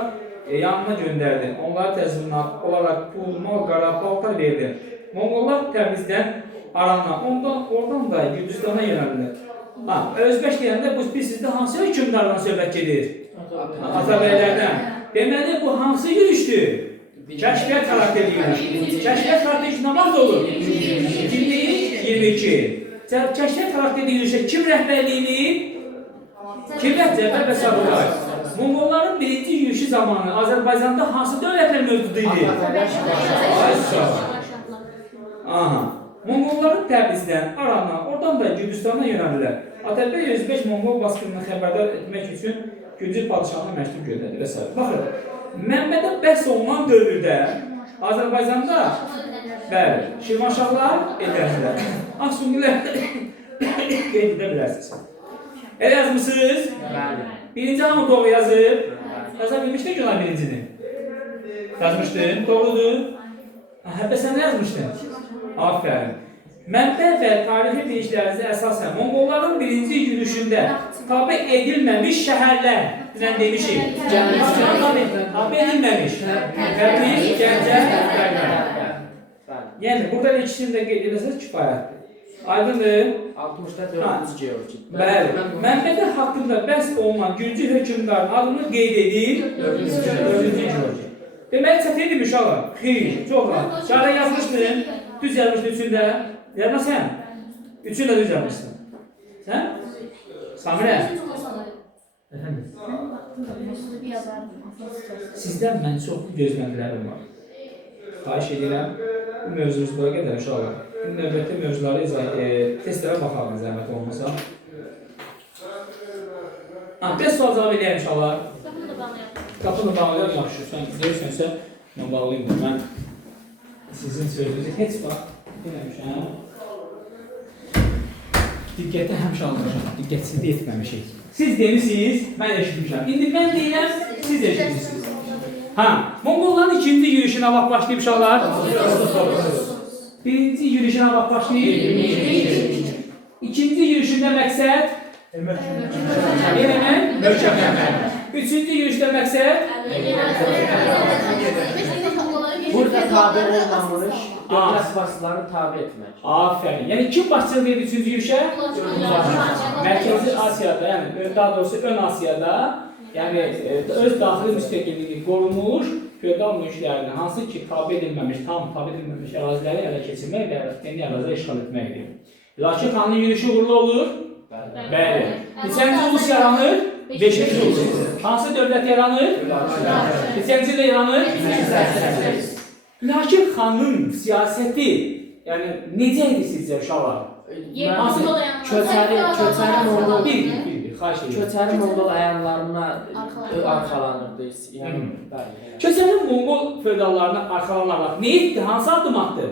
yanına göndərdi. Onlara təzminat olaraq pul, mal, qara, paltar verdi. Monqollar Təbrizdən Arana, oradan da Gürcüstana yönəldilər. Özbək deyəndə bu sizdə hansı hökümdardan söhbət gedir? Atabəylərdən. Deməli bu hansı yürüşdür? Kəşfiyyat xarakterli yürüş. Kəşfiyyat xarakterli nə vaxt olur? 22. Kəşfiyyat xarakterli yürüşə kim rəhbərliyini? Kim rəhbər və Sabunay? Monqolların birinci yürüşü zamanı Azərbaycanda hansı dövlətlər mövcud idi? Aha. Monqolların Təbrizdən, Arana, oradan da Gürcüstana yönəldilər. Atabey Özbək Monqol basqınını xəbərdar etmək üçün Gürcü padişahına məktub göndərdi və s. Baxın, Məmmədə bəhs olunan dövrdə Azərbaycanda Şirvanşahlar edərdilər. Aksungilər qeyd edə bilərsiniz. Elə yazmışsınız? Birinci hamı doğru yazıb. Yaza bilmişdin ki, onlar birincini? Yazmışdın, doğrudur. Hətta sən nə yazmışdın? Aferin. Mənbə və tarixi bilişlərinizə əsasən Monqolların birinci yürüşündə tabi edilməmiş şəhərlər demişik. Tabi edilməmiş. Təbriz, Gəncə, Bərqə. Yəni, burada ikisini də qeyd edəsəz kifayətdir. Aydındır? 60-da 4-cü Georgi. Bəli. Mənbədə haqqında bəhs olunan Gürcü hökümdarın adını qeyd edib 4-cü Georgi. Deməli, çətindir uşaqlar. Xeyr, çox rahat. Şəhərə yazmışdın, düz yazmışdın üçündə. Yazma sən. Üçünü də düz yazmışsın. Sən? Samirə. Sizdən mən çoxlu gözləmələrim var. Xahiş edirəm, bu mövzumuz bura qədər uşaqlar. Növbətdə mövzuları testlərə baxalım, zəhmət olmasa. Test sual cavab edəyəm uşaqlar. Qapını bağlayalım, yaxşı. Sən deyirsənsə, mən bağlayayım da. Mən sizin sözünüzü heç vaxt deməmişəm. Diqqətə həmişə almışam, diqqətsizlik etməmişik. Siz demişsiniz, mən eşitmişəm. İndi mən deyirəm, siz eşitmişsiniz. Monqolların ikinci yürüyüşünə vaxt başlayıb uşaqlar. Birinci yürüyüşünə vaxt başlayıb. İkinci yürüyüşündə məqsəd möhkəmlənmək. Üçüncü yürüyüşdə məqsəd Burada tabi olmamış dövlət başçılarını tabi etmək. Aferin. Yəni kim başçılıq edir üçüncü yürüyüşə? Mərkəzi Asiyada, yəni daha doğrusu Ön Asiyada, yəni öz daxili müstəqilliyini qorumuş feodal mülklərini, hansı ki tabi edilməmiş, tam tabi edilməmiş əraziləri ələ keçirmək və yeni əraziləri işğal etməkdir. Lakin xanın yürüyüşü uğurlu olur? Bəli. Neçənci ulus yaranır? 5-ci ulus. Hansı dövlət yaranır? Neçənci ilə yaranır? Lakin xanın siyasəti, yəni necə idi sizcə uşaqlar? Köçəri Monqol Köçəri Monqol əyyanlarına arxalanırdı. Köçəri Monqol feodallarına arxalanaraq nə etdi? Hansı addım atdı?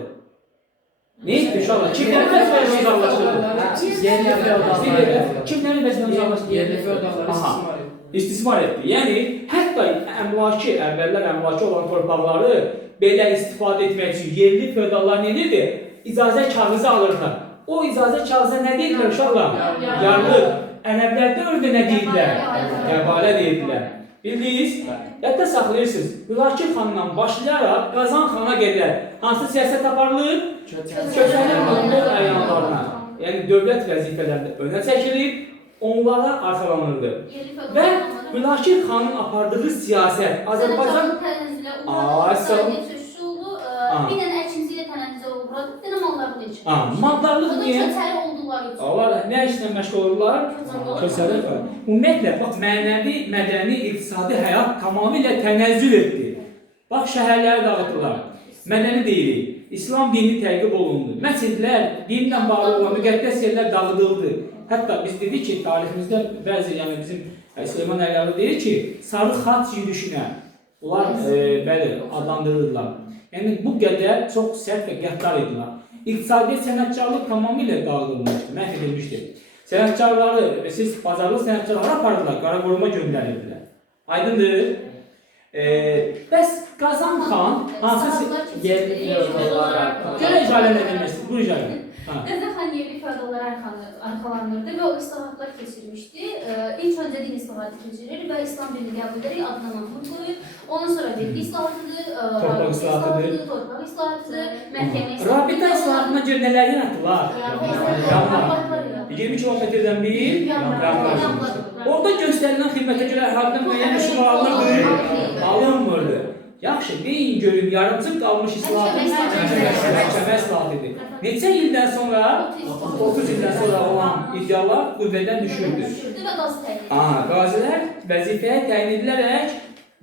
Nə etdi uşaqlar? Kimlərin vəzifəsindən uzaqlaşdırdı? Yerli feodalları. Kimlərin vəzifəsindən uzaqlaşdırdı? Yerli feodalları istismar etdi. Yəni, hətta əvvəllər əmlaki olan torpaqları belə istifadə etmək üçün yerli feodallar nə edirdi? İcazə kağızı alırlar. O icazə kağızı nə deyirlər uşaqlar? Yarlıq. Ərəblərdə ördə nə deyirlər? Qəbalə deyirlər. Bildiniz? Hətta saxlayırsınız. Hülakir xandan başlayaraq Qazan xana qədər hansı siyasət aparılır? Köçəri Monqol əyanlarına, yəni dövlət vəzifələrində önə çəkilir, onlara arxalanırdı. Və Hülakir xanın apardığı siyasət Azərbaycan... Bir dənə əkinci ilə tənəzzülə uğradı, bir dənə mallarını içir. Mallarlıq niyə? Köçəri olduqları üçün. Onlar nə işlə məşğul olurlar? Köçəri falan. Ümumiyyətlə, bax, mənəvi, mədəni, iqtisadi həyat tamamilə tənəzzül etdi. Bax, şəhərləri dağıtdılar. Mədəni deyilik. İslam dini təqib olundu. Məscidlər, dinlə bağlı olan müqəddəs yerlər dağıdıldı. Hətta biz dedik ki, tariximizdə bəzi, yəni bizim Süleyman Əyyalı deyir ki, sarı xaç yürüyüşünə onlar bəli, adlandırırdılar. Yəni bu qədər çox sərt və qəddar idilər. İqtisadi sənətkarlıq tamamilə dağıdılmışdı, məhv edilmişdi. Sənətkarları, siz bazarlı sənətkarları apardılar, qara qoruma göndərirdilər. Aydındır. Bəs Qazan xan hansı Yerli feodallar görə icra edilməsi? Bu icra. Qazan xan yerli feodallara arxalanırdı və o islahatlar keçirmişdi. İlk öncə din islahatı keçirir və İslam dini qəbul edərək adına mahmud qoyur. Ondan sonra vergi islahatıdır, Torpaq islahatıdır, torpaq islahatıdır, məhkəmə islahatıdır. Rabitə islahatına görə nələr yaratdılar? 20 kilometrdən bir yanlar. Orada göstərilən xidmətə görə əhalinin müəyyən rüsumlar alınmırdı. Yaxşı, deyin görün, yarımçıq qalmış islahatın məhkəmə islahatıdır. Neçə ildən sonra, 30 ildən sonra olan iddialar qüvvədən düşürdü. Qazilər vəzifəyə təyin edilərək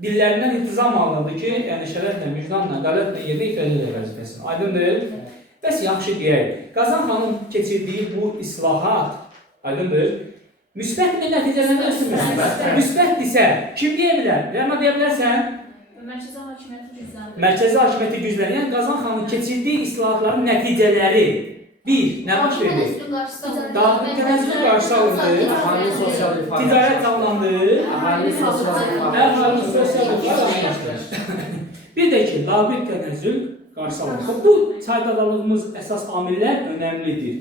dillərindən intizam alındı ki, yəni şərəflə, vicdanla, qəlblə yerdə ifadə edir vəzifəsini. Aydındır? Bəs yaxşı deyək, Qazan xanın keçirdiyi bu islahat, aydındır, müsbət bir nəticələndirsin müsbət. Müsbətdirsə, kim deyə bilər? Rəma deyə bilərsən? Mərkəzi hakimiyyəti gücləndirir. Mərkəzi hakimiyyəti gücləndirir. Yəni Qazan xanın keçirdiyi islahatların nəticələri bir, nə baş verdi? Dağıtın tənəzzülün qarşısı alındı, Əhalinin sosial ifadəsi. ticarət sağlandı, Əhalinin sosial ifadəsi. əhalinin sosial ifadəsi. Bir də ki, labüd tənəzzül qarşısı alındı. Bu saydalarımız əsas amillər önəmlidir.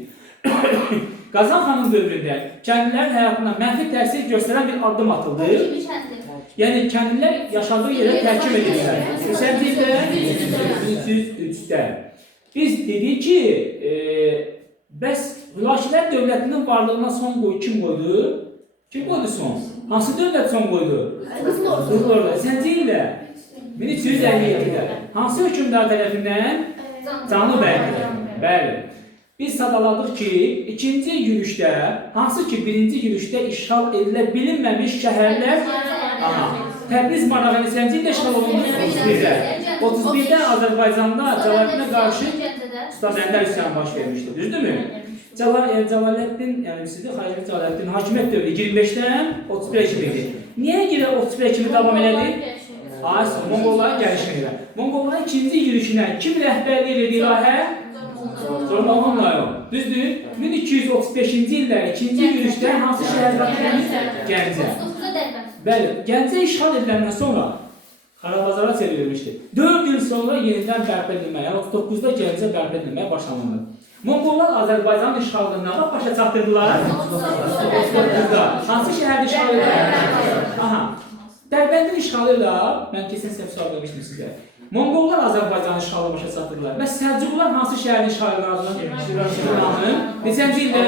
Qazan xanın dövründə kəndlilərin həyatına mənfi təsir göstərən bir addım atıldı. Yəni kəndlilər yaşadığı yerə təhkim edilirlər. Neçənci ildə? 1303-də. Biz dedik ki, bəs Hülakilər dövlətinin varlığına son kim qoydu? Kim qoydu son? Hansı dövlət son qoydu? Qızılordu. Neçənci ildə? 1357-də. Hansı hökmdar tərəfindən? Canlı bəydir. Bəli. Biz sadaladıq ki, ikinci yürüşdə, hansı ki birinci yürüşdə işğal edilə bilinməmiş şəhərlər Təbriz marağı neçənci ildə işğal olundu? 31-də. 31-də Azərbaycanda Cəlaləddinə qarşı Ustad Əndər üsyanı baş vermişdi, düzdürmü? Cəlaləddin, yəni sizdə Xacə Cəlaləddin hakimiyyət dövrü 25-dən 31-ə kimi idi. Niyə görə 31-ə kimi davam elədi? Monqolların gəlişinə. Monqolların ikinci yürüşünə kim rəhbərlik edir ilahə? Zorlanmamla yox. Düzdür? 1235-ci ildə ikinci yürüşdə hansı şəhər daxilində? Gəncə. Bəli, Gəncə işğal ediləndən sonra Xarabazara çevrilmişdi. 4 il sonra yenidən bərpa edilməyə, 39-da Gəncə bərpa edilməyə başlanıldı. Monqollar Azərbaycanın işğalından başa çatdırdılar. 39-da. Hansı şəhərdə işğal edilir? Dərbəndin işğalı ilə, mən kesin səhv sual vermişdim sizə. Monqollar Azərbaycanın işğalı başa çatdırdılar. Və Səlcuqlar hansı şəhərin işğalı Şirvanın? Neçənci ildə?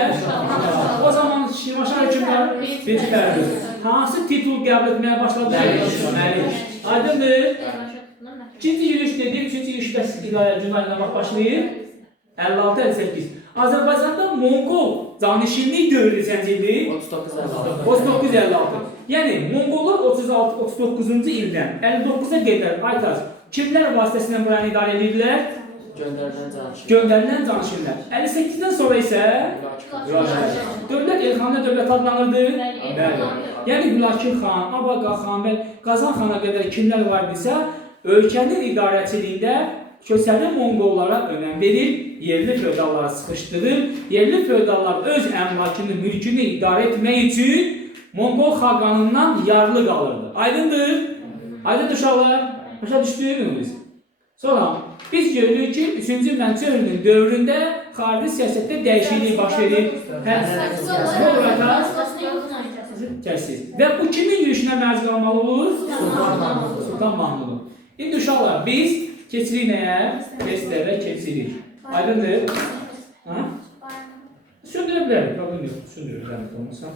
O zaman Şirvanşah hökmdarı birinci Fərqdir. Hansı titul qəbul etməyə başladı? Məlik. Aydındır? İkinci yürüyüş dedik, üçüncü yürüyüş bəs cümləyə başlayır. 56-58. Azərbaycanda Monqol canişinlik dövrü neçənci ildir? 39-56. Yəni Monqollar 36-39-cu ildən 59-a qədər Aytaz kimlər vasitəsilə buranı idarə edirlər? Göndərilən canişinlər. 58-dən sonra isə dövlət Elxanlı dövlət adlanırdı. Yəni Hülakü xan, Abaqa xan və Qazan xana qədər kimlər var idisə, ölkənin idarəçiliyində köçəri Monqollara önəm verir, yerli feodalları sıxışdırır, yerli feodallar öz əmlakını, mülkünü idarə etmək üçün Monqol xaqanından yarlı qalırdı. Aydındır? Aydındır uşaqlar? Başa düşdünüz? Sonra biz görürük ki, 3-cü Mənçöhrünün dövründə xarici siyasətdə dəyişiklik baş verir. Və bu kimin yürüyüşünə mərz qalmalı olur? Sultan Mahmudun. İndi uşaqlar, biz keçirik nəyə? Testlərə keçirik. Aydındır? Söndürə bilərik, problem yox. Söndürə bilərik olmasa.